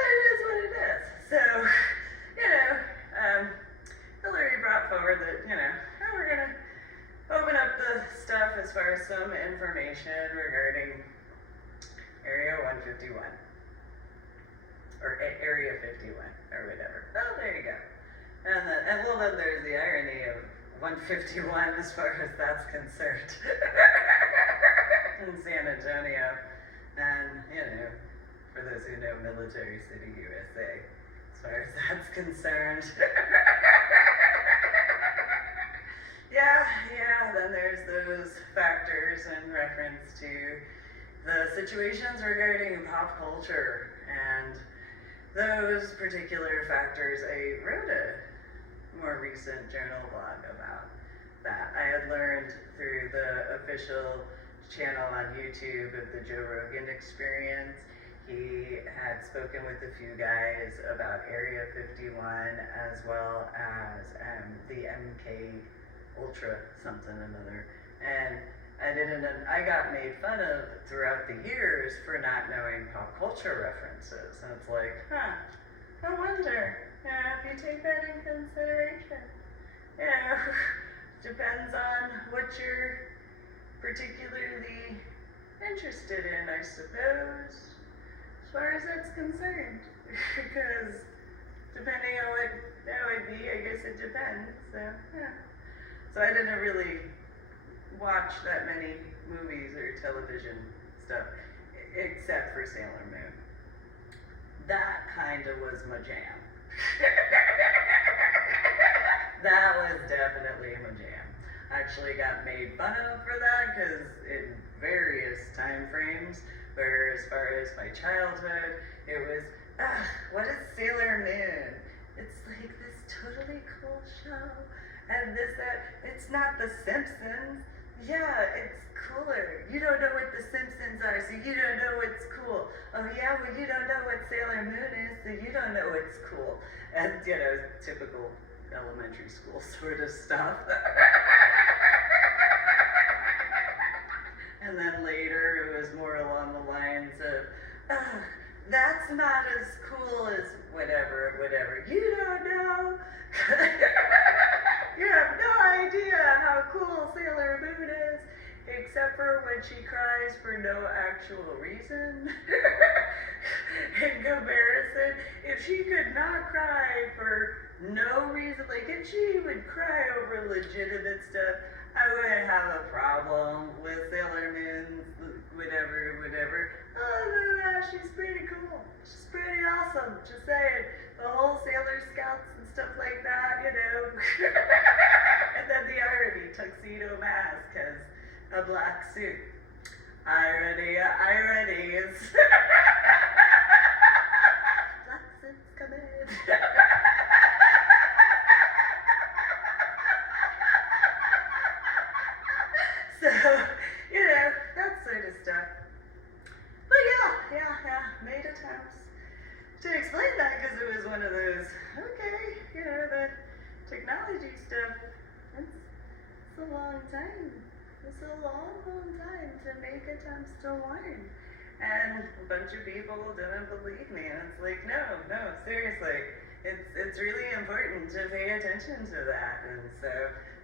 it is what it is. So, Hillary brought forward that, we're going to open up the stuff as far as some information regarding Area 151. Or Area 51, or whatever. Oh, there you go. And then there's the irony of 151 as far as that's concerned. In San Antonio. And, for those who know Military City, USA, as far as that's concerned. Then there's those factors in reference to the situations regarding pop culture and those particular factors. I wrote a more recent journal blog about that. I had learned through the official channel on YouTube of the Joe Rogan Experience. He had spoken with a few guys about Area 51 as well as the MK Ultra something another. And I got made fun of throughout the years for not knowing pop culture references. And it's like, I wonder, if you take that in consideration. Depends on what you're particularly interested in, I suppose, as far as that's concerned. Because depending on what that would be, I guess it depends. So I didn't really watch that many movies or television stuff, except for Sailor Moon. That kind of was my jam. That was definitely my jam. I actually got made fun of for that because in various time frames, where as far as my childhood, it was, what is Sailor Moon? It's like this totally cool show. And it's not The Simpsons. Yeah, it's cooler. You don't know what The Simpsons are, so you don't know what's cool. Oh yeah, well you don't know what Sailor Moon is, so you don't know what's cool. And, typical elementary school sort of stuff. And then later it was more along the lines of, that's not as cool as whatever. You don't know. You have no idea how cool Sailor Moon is, except for when she cries for no actual reason. In comparison, if she could not cry for no reason, like if she would cry over legitimate stuff, I wouldn't have a problem with Sailor Moon, whatever. Oh no, she's pretty cool. She's pretty awesome. Just saying. The whole Sailor Scouts and stuff like that, And then the irony, tuxedo mask has a black suit. Ironies. Black suits come in. So, that sort of stuff. But yeah, made attempts to explain that because it was one of those, okay, the technology stuff, it's a long time. It's a long time to make attempts to learn. And a bunch of people didn't believe me, and it's like, no, seriously. it's really important to pay attention to that. And so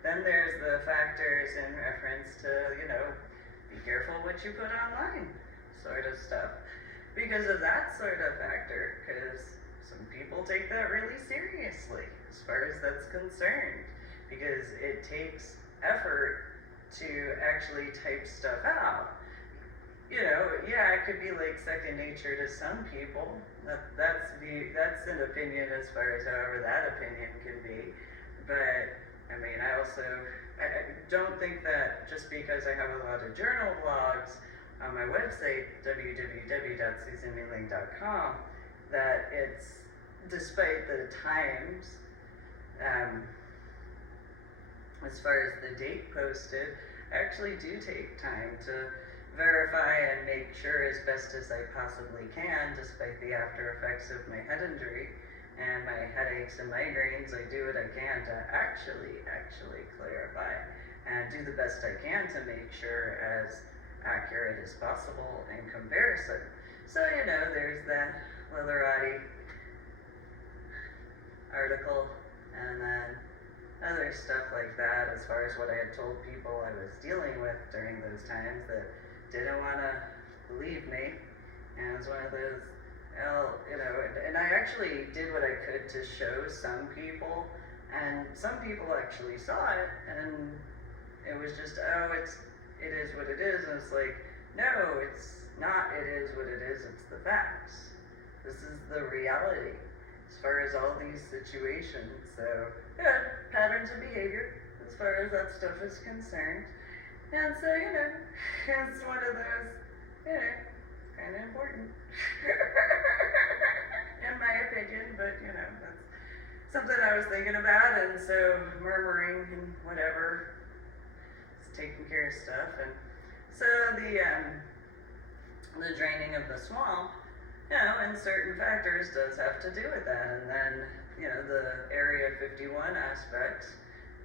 then there's the factors in reference to, be careful what you put online sort of stuff. Because of that sort of factor, because some people take that really seriously as far as that's concerned. Because it takes effort to actually type stuff out. Yeah, it could be like second nature to some people. That's an opinion as far as however that opinion can be. But I mean, I don't think that just because I have a lot of journal blogs on my website www.susanmealing.com that it's, despite the times, as far as the date posted, I actually do take time to verify and make sure as best as I possibly can, despite the after effects of my head injury and my headaches and migraines. I do what I can to actually clarify and do the best I can to make sure as accurate as possible in comparison. So, there's that Literati article, and then other stuff like that as far as what I had told people I was dealing with during those times that didn't want to believe me. And it was one of those, and I actually did what I could to show some people, and some people actually saw it, and it was just, it is what it is. And it's like, no, it's not it is what it is, it's the facts. This is the reality as far as all these situations. So, yeah, patterns of behavior as far as that stuff is concerned. And so, it's one of those, kind of important. In my opinion, but, that's something I was thinking about, and so murmuring and whatever, it's taking care of stuff. And so the draining of the swamp, and certain factors does have to do with that. And then, the Area 51 aspects,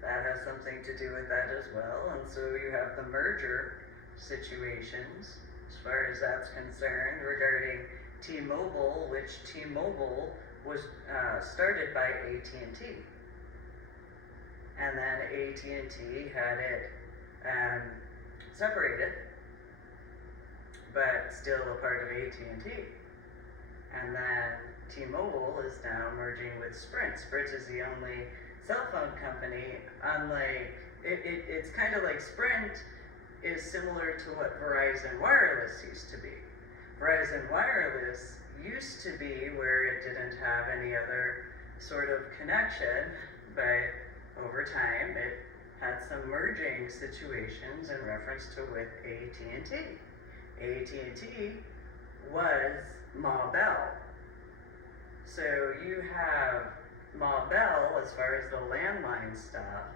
that has something to do with that as well. And so you have the merger situations as far as that's concerned regarding T-Mobile, which T-Mobile was started by AT&T. And then AT&T had it separated, but still a part of AT&T. And then T-Mobile is now merging with Sprint. Sprint is the only cell phone company, unlike, it's kind of like Sprint is similar to what Verizon Wireless used to be. Verizon Wireless used to be where it didn't have any other sort of connection, but over time it had some merging situations in reference to with AT&T. AT&T was Ma Bell. So you have Ma Bell as far as the landline stuff,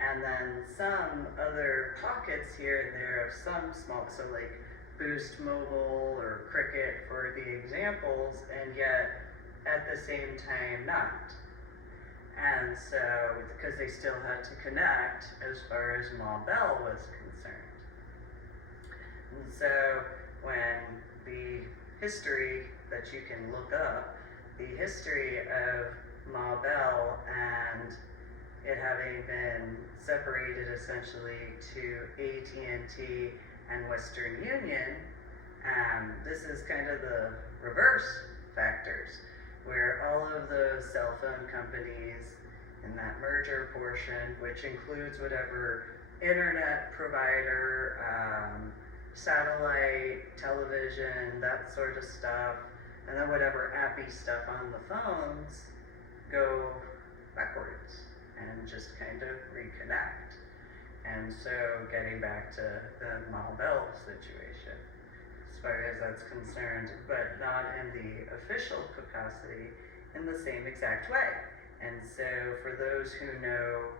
and then some other pockets here and there of some small, so like Boost Mobile or Cricket for the examples, and yet at the same time not. And so, because they still had to connect as far as Ma Bell was concerned. And so when the history that you can look up, the history of Ma Bell and it having been separated essentially to AT&T and Western Union, this is kind of the reverse factors, where all of those cell phone companies in that merger portion, which includes whatever internet provider, satellite, television, that sort of stuff, and then whatever appy stuff on the phones, go backwards and just kind of reconnect. And so getting back to the Ma Bell situation, as far as that's concerned, but not in the official capacity in the same exact way. And so for those who know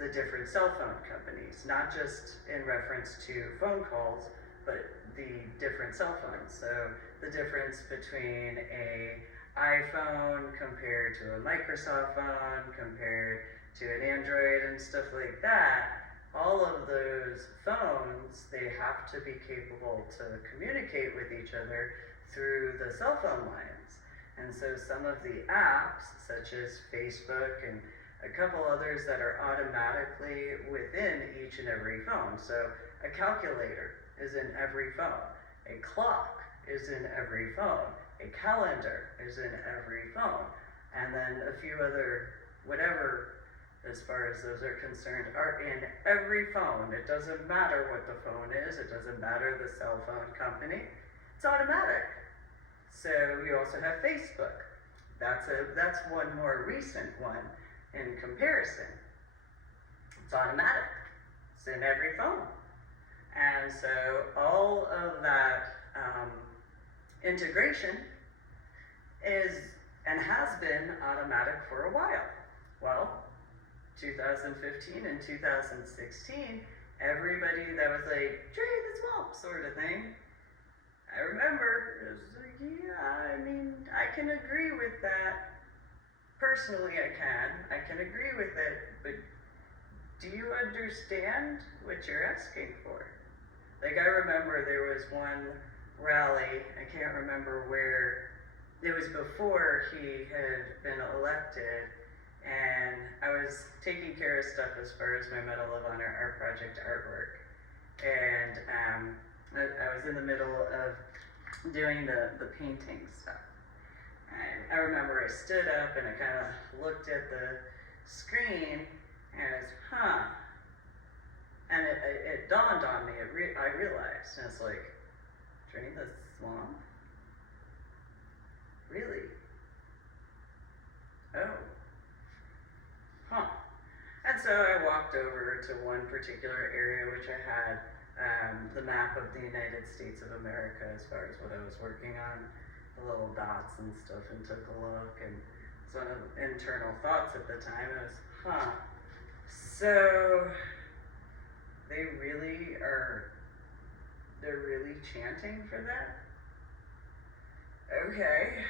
the different cell phone companies, not just in reference to phone calls, but the different cell phones. So the difference between a iPhone compared to a Microsoft phone, compared to an Android and stuff like that, all of those phones, they have to be capable to communicate with each other through the cell phone lines. And so some of the apps, such as Facebook and a couple others that are automatically within each and every phone. So a calculator is in every phone. A clock is in every phone. A calendar is in every phone. And then a few other, whatever, as far as those are concerned, are in every phone. It doesn't matter what the phone is. It doesn't matter the cell phone company. It's automatic. So you also have Facebook. That's one more recent one in comparison. It's automatic. It's in every phone. And so all of that integration is and has been automatic for a while. Well, 2015 and 2016, everybody that was like, trade the swamp sort of thing, I remember it was like, yeah, I mean, I can agree with that. Personally, I can agree with it, but do you understand what you're asking for? Like, I remember there was one rally, I can't remember where, it was before he had been elected, and I was taking care of stuff as far as my Medal of Honor art project artwork. And I was in the middle of doing the painting stuff. And I remember I stood up and I kind of looked at the screen and I was, and it dawned on me, I realized, and it's like, drain the swamp? Really? Oh. And so I walked over to one particular area which I had the map of the United States of America as far as what I was working on, the little dots and stuff, and took a look, and some of the internal thoughts at the time was, so they're really chanting for that? Okay,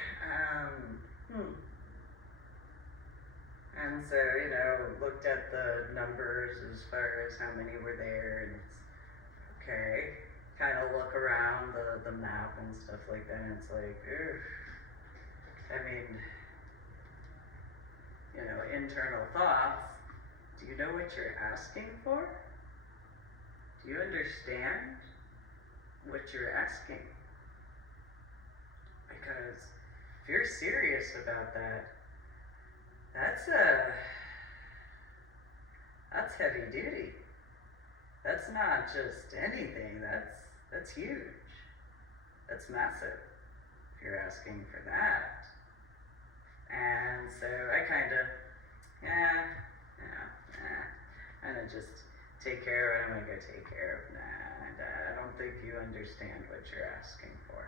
And so, looked at the numbers as far as how many were there, and it's okay. Kind of look around the map and stuff like that, and it's like, oof. I mean, internal thoughts. Do you know what you're asking for? Do you understand what you're asking? Because if you're serious about that, that's heavy duty. That's not just anything, that's huge. That's massive, if you're asking for that. And so I kind of, I'm gonna just take care of it. I'm gonna go take care of that. I don't think you understand what you're asking for.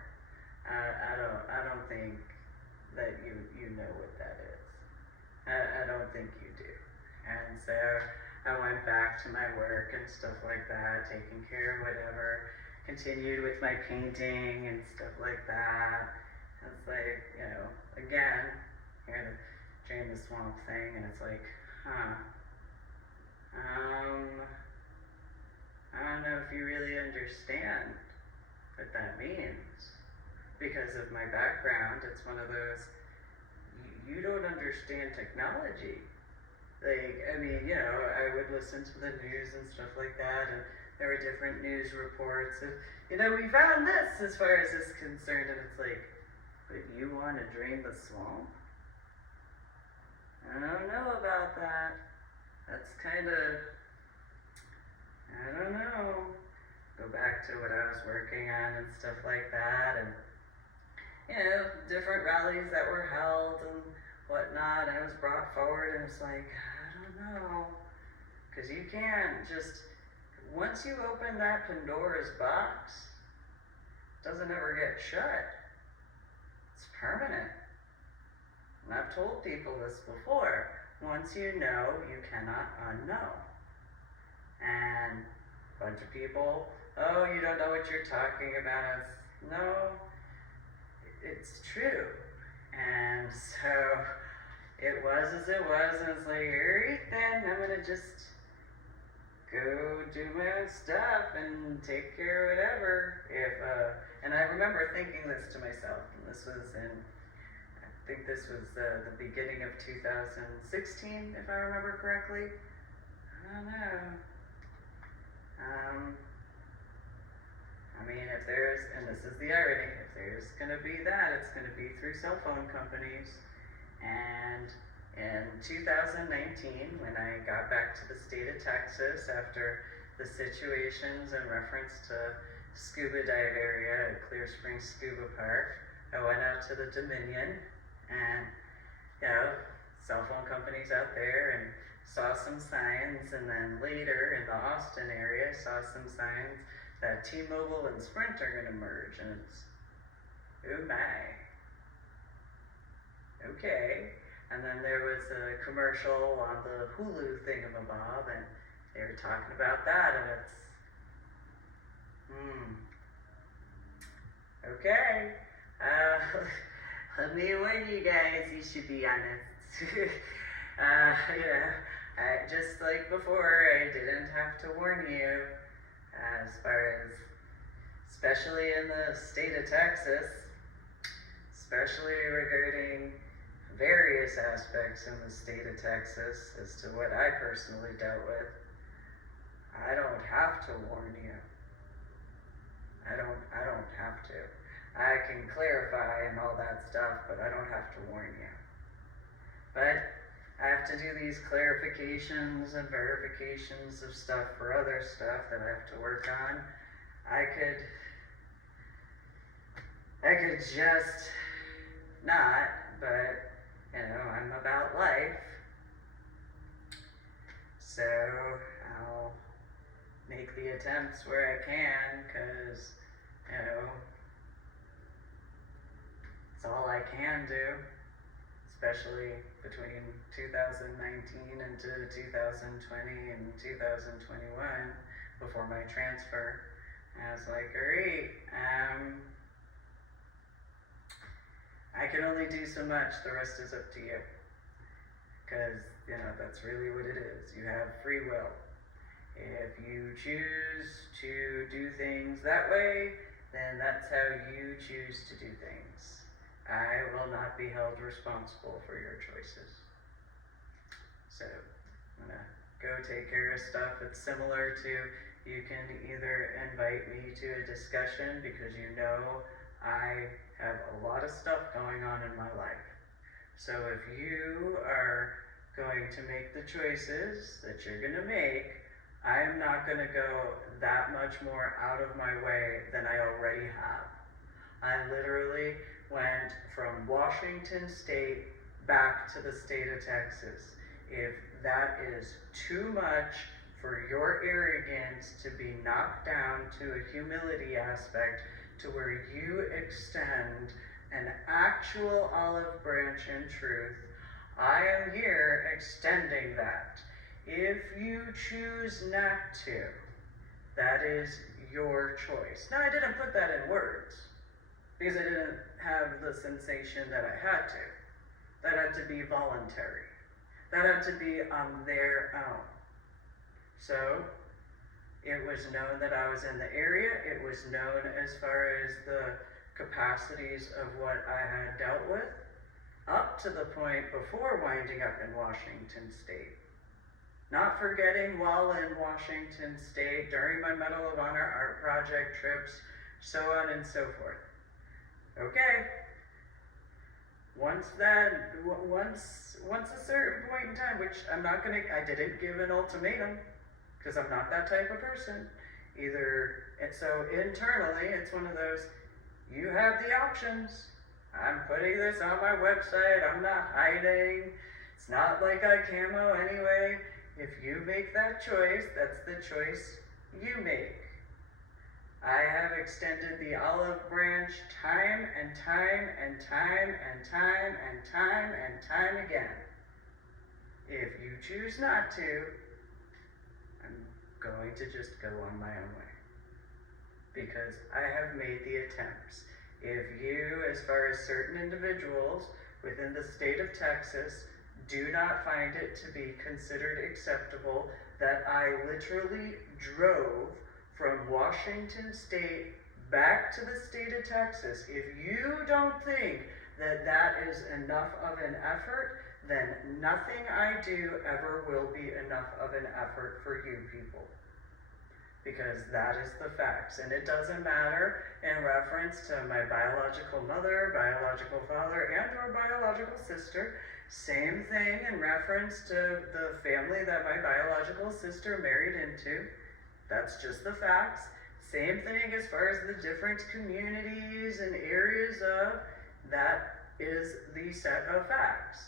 I don't think that you know what that is. I don't think you do. And so I went back to my work and stuff like that, taking care of whatever, continued with my painting and stuff like that. It's like, again, here to drain the swamp thing, and it's like, I don't know if you really understand what that means. Because of my background, it's one of those, you don't understand technology. Like, I would listen to the news and stuff like that, and there were different news reports of, we found this as far as this is concerned, and it's like, but you want to drain the swamp? I don't know about that. That's kind of, I don't know. Go back to what I was working on and stuff like that, and different rallies that were held and whatnot, and it was brought forward, and it's like, I don't know, because you can't just, once you open that Pandora's box, it doesn't ever get shut. It's permanent. And I've told people this before, once you know, you cannot unknow. And a bunch of people, oh, you don't know what you're talking about. No, it's true. And so it was as it was, and it's like, alright then, I'm gonna just go do my own stuff and take care of whatever. And I remember thinking this to myself, and this was in think this was the beginning of 2016, if I remember correctly. I don't know. I mean, if there's, and this is the irony, if there's going to be that, it's going to be through cell phone companies. And in 2019, when I got back to the state of Texas after the situations in reference to scuba dive area at Clear Springs Scuba Park, I went out to the Dominion and, cell phone companies out there, and saw some signs, and then later in the Austin area, saw some signs that T-Mobile and Sprint are going to merge, and it's, oh my. Okay. And then there was a commercial on the Hulu thingamabob, and they were talking about that, and it's, okay. Let me warn you guys, you should be honest. Just like before, I didn't have to warn you, as far as, especially in the state of Texas, especially regarding various aspects in the state of Texas as to what I personally dealt with. I don't have to warn you. I don't have to. I can clarify and all that stuff, but I don't have to warn you. But I have to do these clarifications and verifications of stuff for other stuff that I have to work on. I could just not, but I'm about life. So I'll make the attempts where I can, because, it's all I can do, especially between 2019 and 2020 and 2021 before my transfer. And I was like, alright, I can only do so much, the rest is up to you. Because, that's really what it is. You have free will. If you choose to do things that way, then that's how you choose to do things. I will not be held responsible for your choices. So, I'm gonna go take care of stuff. It's similar to, you can either invite me to a discussion because I have a lot of stuff going on in my life. So if you are going to make the choices that you're going to make, I am not going to go that much more out of my way than I already have. I literally went from Washington State back to the state of Texas. If that is too much for your arrogance to be knocked down to a humility aspect, to where you extend an actual olive branch in truth, I am here extending that. If you choose not to, that is your choice. Now, I didn't put that in words, because I didn't have the sensation that I had to. That had to be voluntary. That had to be on their own. So, it was known that I was in the area. It was known as far as the capacities of what I had dealt with, up to the point before winding up in Washington State. Not forgetting while in Washington State, during my Medal of Honor art project trips, so on and so forth. Okay. Once a certain point in time, which I didn't give an ultimatum, because I'm not that type of person. So internally, it's one of those, you have the options. I'm putting this on my website, I'm not hiding. It's not like I camo anyway. If you make that choice, that's the choice you make. I have extended the olive branch time and time and time and time and time and time again. If you choose not to, I'm going to just go on my own way. Because I have made the attempts. If you, as far as certain individuals within the state of Texas, do not find it to be considered acceptable that I literally drove from Washington State back to the state of Texas, if you don't think that that is enough of an effort, then nothing I do ever will be enough of an effort for you people. Because that is the facts. And it doesn't matter in reference to my biological mother, biological father, and or biological sister. Same thing in reference to the family that my biological sister married into. That's just the facts. Same thing as far as the different communities and areas of, that is the set of facts.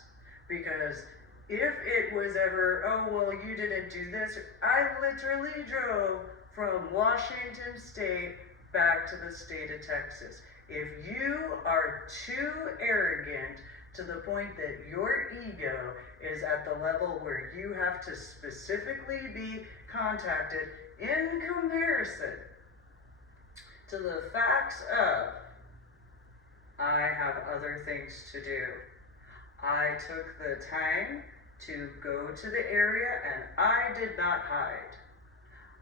Because if it was ever, oh, well, you didn't do this, I literally drove from Washington State back to the state of Texas. If you are too arrogant to the point that your ego is at the level where you have to specifically be contacted in comparison to the facts of, I have other things to do. I took the time to go to the area and I did not hide.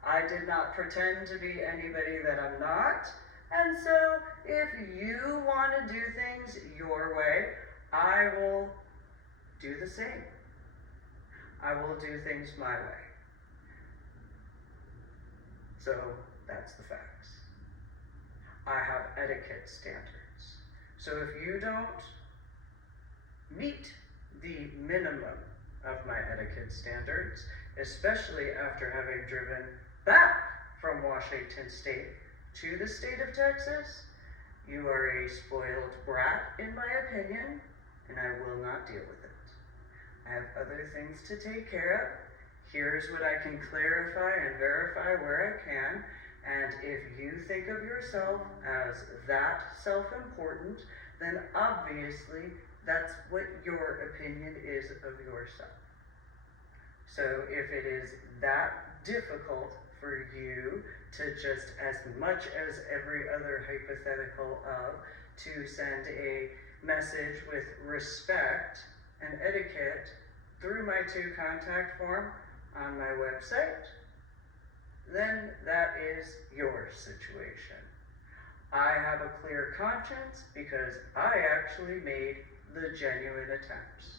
I did not pretend to be anybody that I'm not. And so if you want to do things your way, I will do the same. I will do things my way. So that's the facts. I have etiquette standards. So if you don't meet the minimum of my etiquette standards, especially after having driven back from Washington State to the state of Texas, you are a spoiled brat in my opinion, and I will not deal with it. I have other things to take care of. Here's what I can clarify and verify where I can, and if you think of yourself as that self-important, then obviously that's what your opinion is of yourself. So if it is that difficult for you to just, as much as every other hypothetical of, to send a message with respect and etiquette through my contact form on my website, then that is your situation. I have a clear conscience because I actually made the genuine attempts.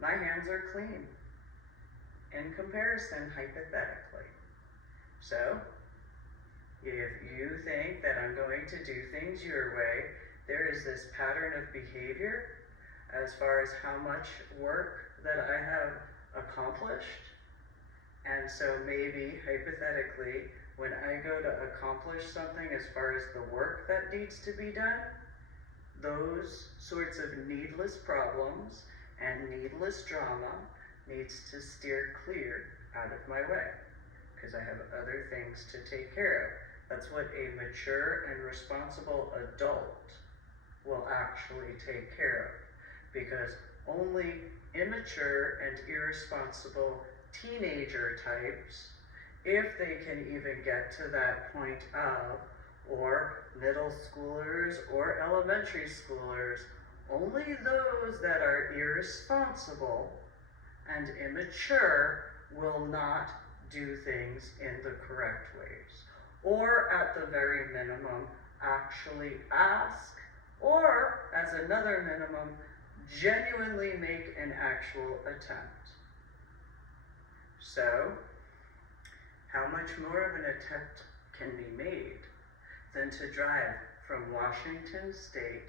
My hands are clean in comparison, hypothetically. So, if you think that I'm going to do things your way, there is this pattern of behavior as far as how much work that I have accomplished. And so maybe, hypothetically, when I go to accomplish something as far as the work that needs to be done, those sorts of needless problems and needless drama needs to steer clear out of my way, because I have other things to take care of. That's what a mature and responsible adult will actually take care of, because only immature and irresponsible teenager types, if they can even get to that point of, or middle schoolers or elementary schoolers, only those that are irresponsible and immature will not do things in the correct ways, or at the very minimum actually ask, or as another minimum genuinely make an actual attempt. So how much more of an attempt can be made than to drive from Washington State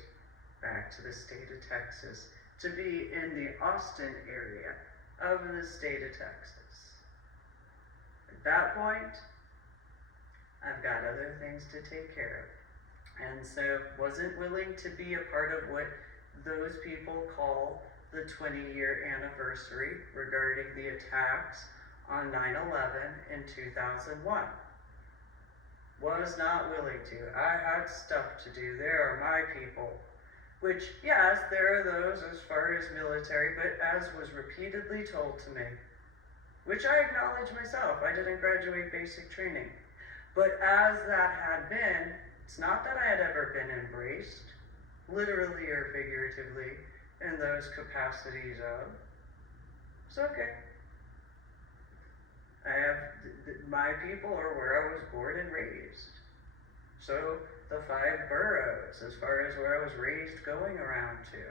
back to the state of Texas to be in the Austin area of the state of Texas? At that point, I've got other things to take care of. And so wasn't willing to be a part of what those people call the 20-year anniversary regarding the attacks on 9/11 in 2001. Was not willing to. I had stuff to do. There are my people. Which, yes, there are those as far as military, but as was repeatedly told to me, which I acknowledge myself, I didn't graduate basic training. But as that had been, it's not that I had ever been embraced, literally or figuratively, in those capacities of. It's okay. I have, my people are where I was born and raised. So the 5 boroughs, as far as where I was raised going around to.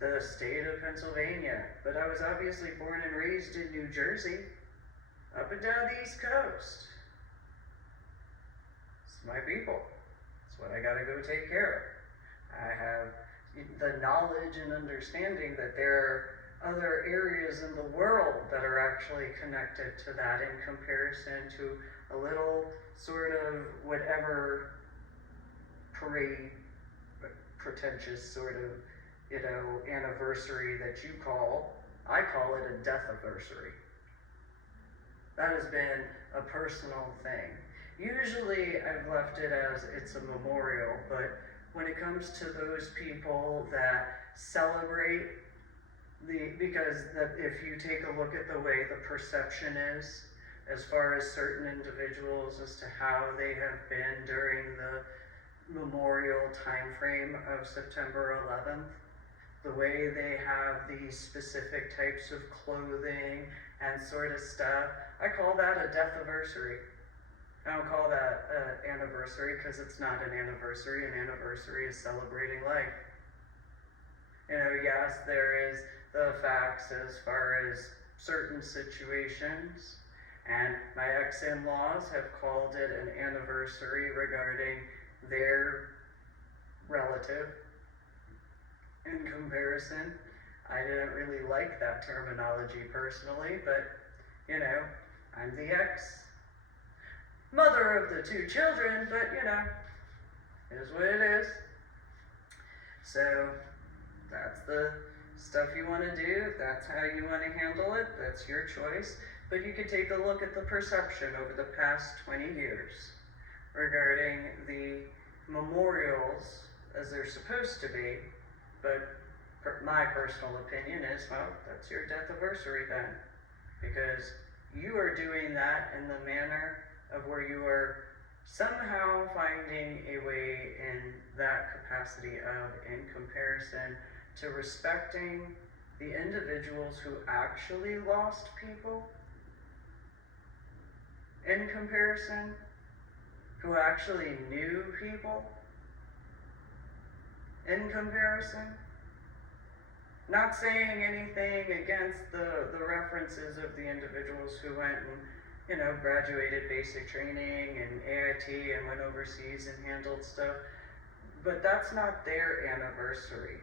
The state of Pennsylvania, but I was obviously born and raised in New Jersey, up and down the East Coast. It's my people. It's what I gotta go take care of. I have the knowledge and understanding that there are other areas in the world that are actually connected to that in comparison to a little sort of whatever parade, pretentious sort of, anniversary that you call. I call it a death anniversary. That has been a personal thing. Usually I've left it as it's a memorial, but when it comes to those people that celebrate because if you take a look at the way the perception is, as far as certain individuals as to how they have been during the memorial time frame of September 11th, the way they have these specific types of clothing and sort of stuff, I call that a death anniversary. I don't call that an anniversary because it's not an anniversary. An anniversary is celebrating life. Yes, there is the facts as far as certain situations, and my ex-in-laws have called it an anniversary regarding their relative. In comparison, I didn't really like that terminology personally, but I'm the ex. Mother of the 2 children, but is what it is. So that's the stuff you want to do. That's how you want to handle it. That's your choice. But you could take a look at the perception over the past 20 years regarding the memorials as they're supposed to be. But my personal opinion is, well, that's your death anniversary then. Because you are doing that in the manner of where you are somehow finding a way in that capacity of, in comparison to respecting the individuals who actually lost people, in comparison, who actually knew people, in comparison. Not saying anything against the references of the individuals who went and graduated basic training and AIT and went overseas and handled stuff, but that's not their anniversary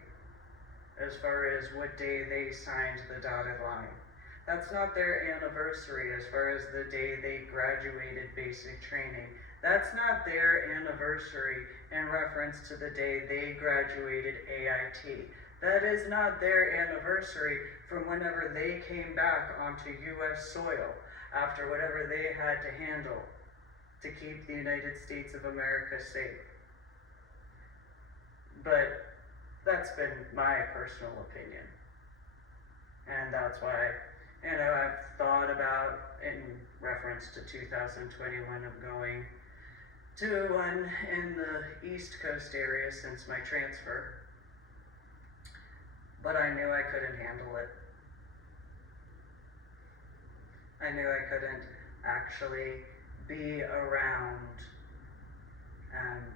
as far as what day they signed the dotted line. That's not their anniversary as far as the day they graduated basic training. That's not their anniversary in reference to the day they graduated AIT. That is not their anniversary from whenever they came back onto U.S. soil after whatever they had to handle to keep the United States of America safe. But that's been my personal opinion. And that's why, I've thought about, in reference to 2021, of going to one in the East Coast area since my transfer. But I knew I couldn't handle it. I knew I couldn't actually be around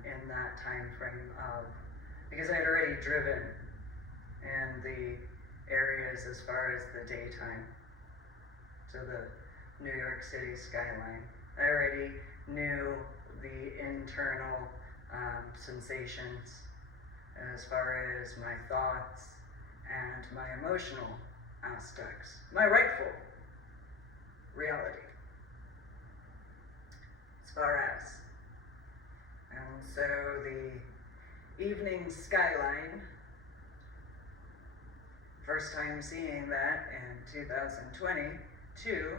in that time frame of, because I had already driven in the areas as far as the daytime to the New York City skyline. I already knew the internal sensations as far as my thoughts and my emotional aspects, my rightful reality, as far as. And so the evening skyline, first time seeing that in 2022,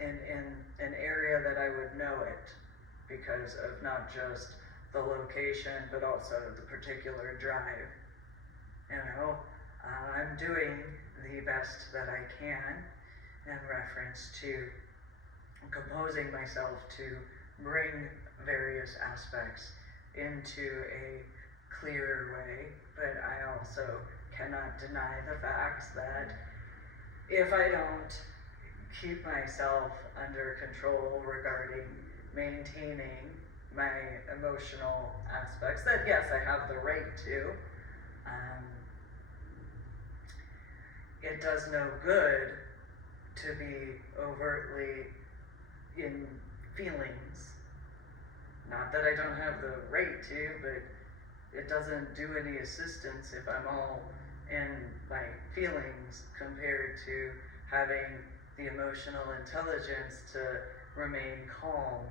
in an area that I would know it because of not just the location, but also the particular drive. I'm doing the best that I can in reference to composing myself to bring various aspects into a clearer way, but I also cannot deny the facts that if I don't keep myself under control regarding maintaining my emotional aspects that, yes, I have the right to. It does no good to be overtly in feelings. Not that I don't have the right to, but it doesn't do any assistance if I'm all in my feelings compared to having the emotional intelligence to remain calm.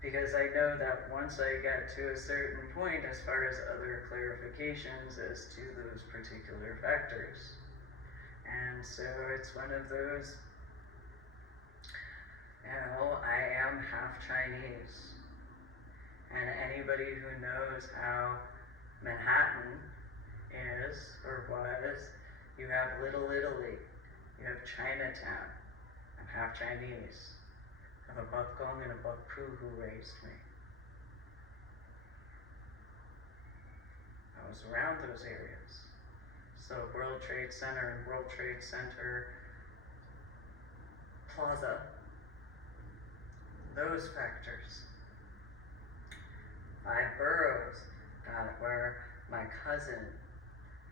Because I know that once I get to a certain point as far as other clarifications as to those particular factors. And so it's one of those, I am half Chinese. And anybody who knows how Manhattan is or was, you have Little Italy, you have Chinatown. I'm half Chinese. I have a Bakgong and a Bakpu who raised me. I was around those areas. So World Trade Center and World Trade Center Plaza, those factors. 5 boroughs, where my cousin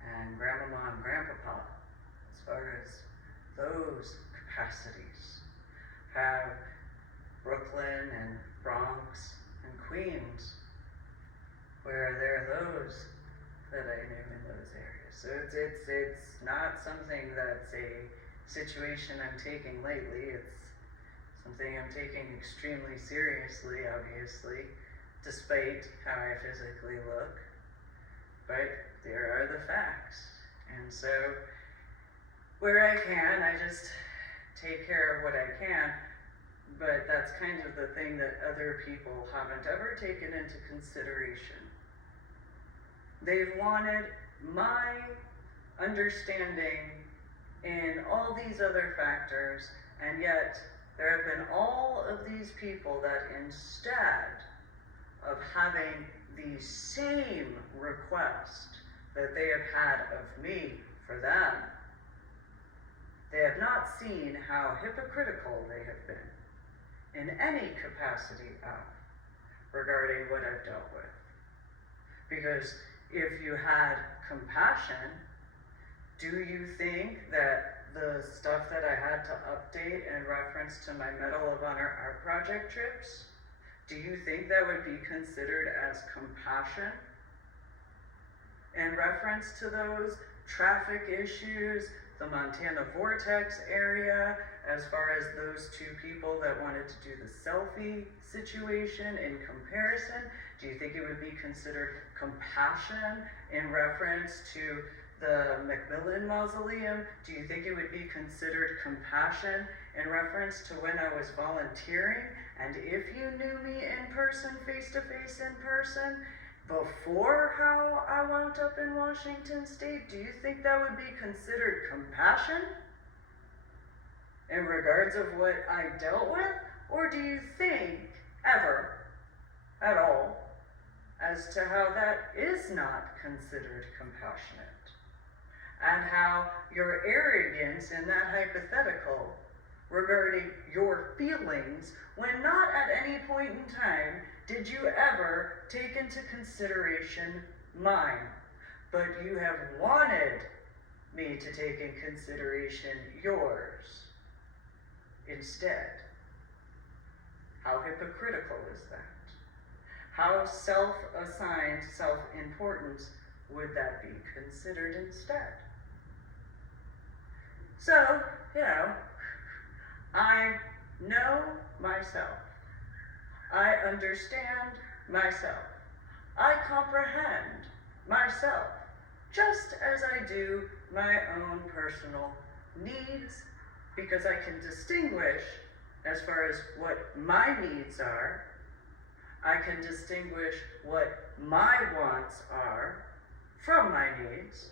and grandmama and grandpapa, as far as those capacities, have Brooklyn and Bronx and Queens, where there are those that I knew in those areas. So it's not something that's a situation I'm taking lightly. It's something I'm taking extremely seriously, obviously, despite how I physically look. But there are the facts. And so, where I can, I just take care of what I can. But that's kind of the thing that other people haven't ever taken into consideration. They've wanted my understanding in all these other factors, and yet there have been all of these people that instead of having the same request that they have had of me for them, they have not seen how hypocritical they have been in any capacity of regarding what I've dealt with. Because if you had compassion, do you think that the stuff that I had to update in reference to my Medal of Honor art project trips, do you think that would be considered as compassion? In reference to those traffic issues, the Montana Vortex area, as far as those 2 people that wanted to do the selfie situation in comparison, do you think it would be considered compassion in reference to the McMillan Mausoleum? Do you think it would be considered compassion in reference to when I was volunteering? And if you knew me in person, face-to-face in person, before how I wound up in Washington State, do you think that would be considered compassion in regards of what I dealt with? Or do you think ever, at all, as to how that is not considered compassionate? And how your arrogance in that hypothetical regarding your feelings, when not at any point in time did you ever take into consideration mine, but you have wanted me to take in consideration yours instead. How hypocritical is that? How self-assigned self-importance would that be considered instead? So, I know myself. I understand myself. I comprehend myself, just as I do my own personal needs, because I can distinguish as far as what my needs are. I can distinguish what my wants are from my needs.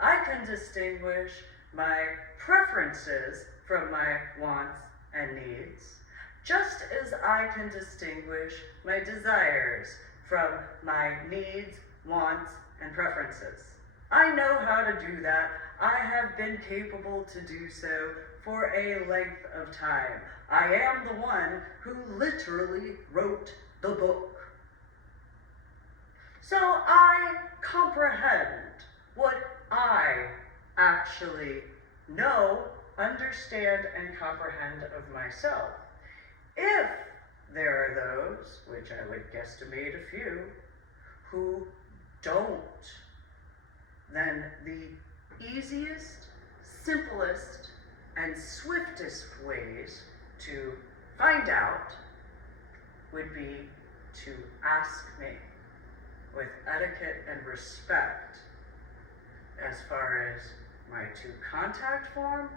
I can distinguish my preferences from my wants and needs, just as I can distinguish my desires from my needs, wants, and preferences. I know how to do that. I have been capable to do so for a length of time. I am the one who literally wrote the book. So I comprehend what I actually know, understand, and comprehend of myself. If there are those, which I would guesstimate a few, who don't, then the easiest, simplest, and swiftest ways to find out would be to ask me with etiquette and respect as far as my to contact form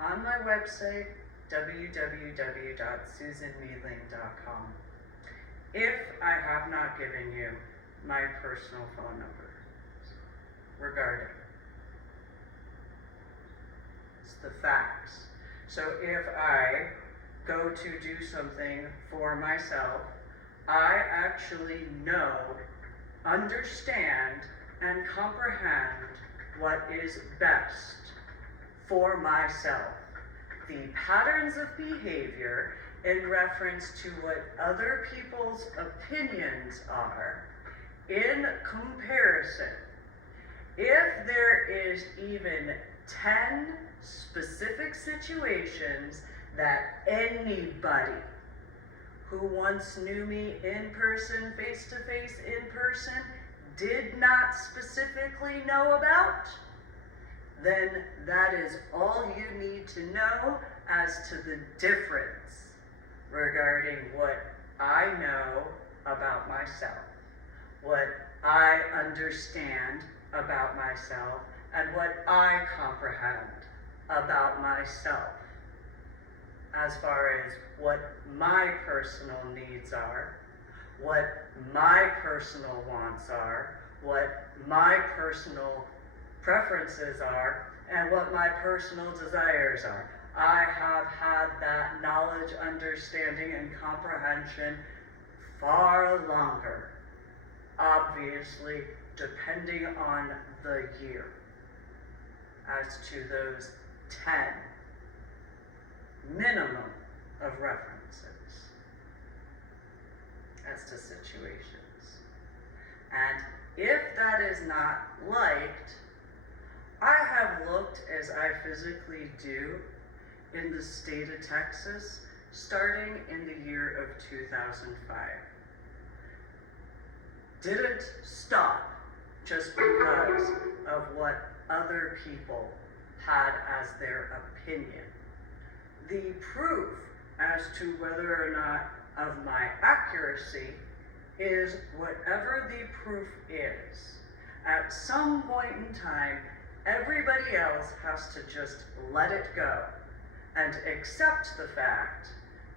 on my website, www.susanmeadling.com. If I have not given you my personal phone number regarding, it's the facts. So if I go to do something for myself, I actually know, understand, and comprehend what is best for myself. The patterns of behavior in reference to what other people's opinions are in comparison. If there is even 10 specific situations that anybody who once knew me in person, face to face, in person, did not specifically know about, then that is all you need to know as to the difference regarding what I know about myself, what I understand about myself, and what I comprehend about myself, as far as what my personal needs are, what my personal wants are, what my personal preferences are, and what my personal desires are. I have had that knowledge, understanding, and comprehension far longer, obviously depending on the year, as to those 10 minimum of references as to situations. And if that is not liked, I have looked, as I physically do, in the state of Texas, starting in the year of 2005. Didn't stop just because of what other people had as their opinion. The proof as to whether or not of my accuracy is whatever the proof is. At some point in time, everybody else has to just let it go and accept the fact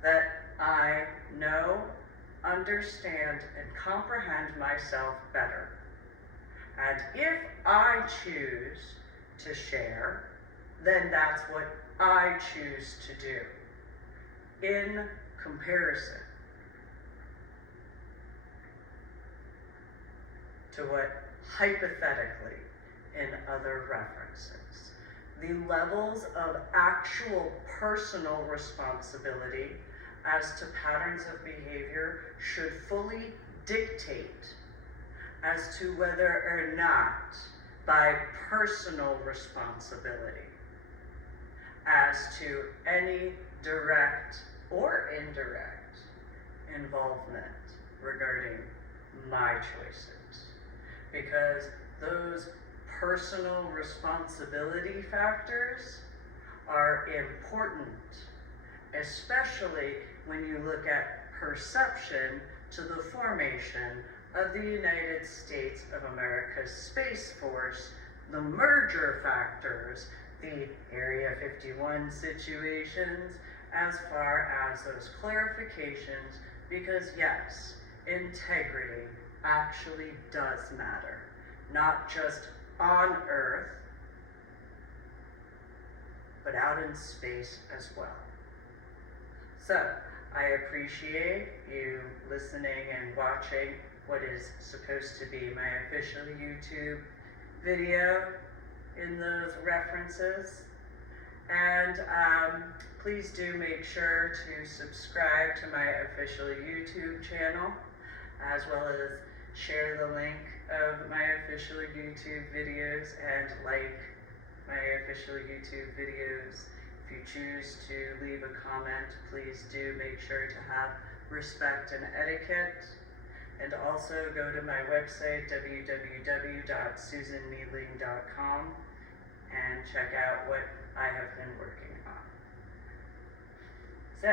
that I know, understand, and comprehend myself better. And if I choose to share, then that's what I choose to do in comparison to what hypothetically in other references. The levels of actual personal responsibility as to patterns of behavior should fully dictate as to whether or not by personal responsibility as to any direct or indirect involvement regarding my choices. Because those personal responsibility factors are important, especially when you look at perception to the formation of the United States of America's Space Force, the merger factors, the Area 51 situations, as far as those clarifications, because yes, integrity actually does matter, not just on Earth, but out in space as well. So, I appreciate you listening and watching what is supposed to be my official YouTube video in those references. And please do make sure to subscribe to my official YouTube channel, as well as share the link of my official YouTube videos and like my official YouTube videos. If you choose to leave a comment, please do make sure to have respect and etiquette. And also go to my website, www.susanmeadling.com, and check out what I have been working on. So,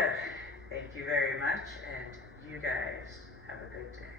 thank you very much, and you guys have a good day.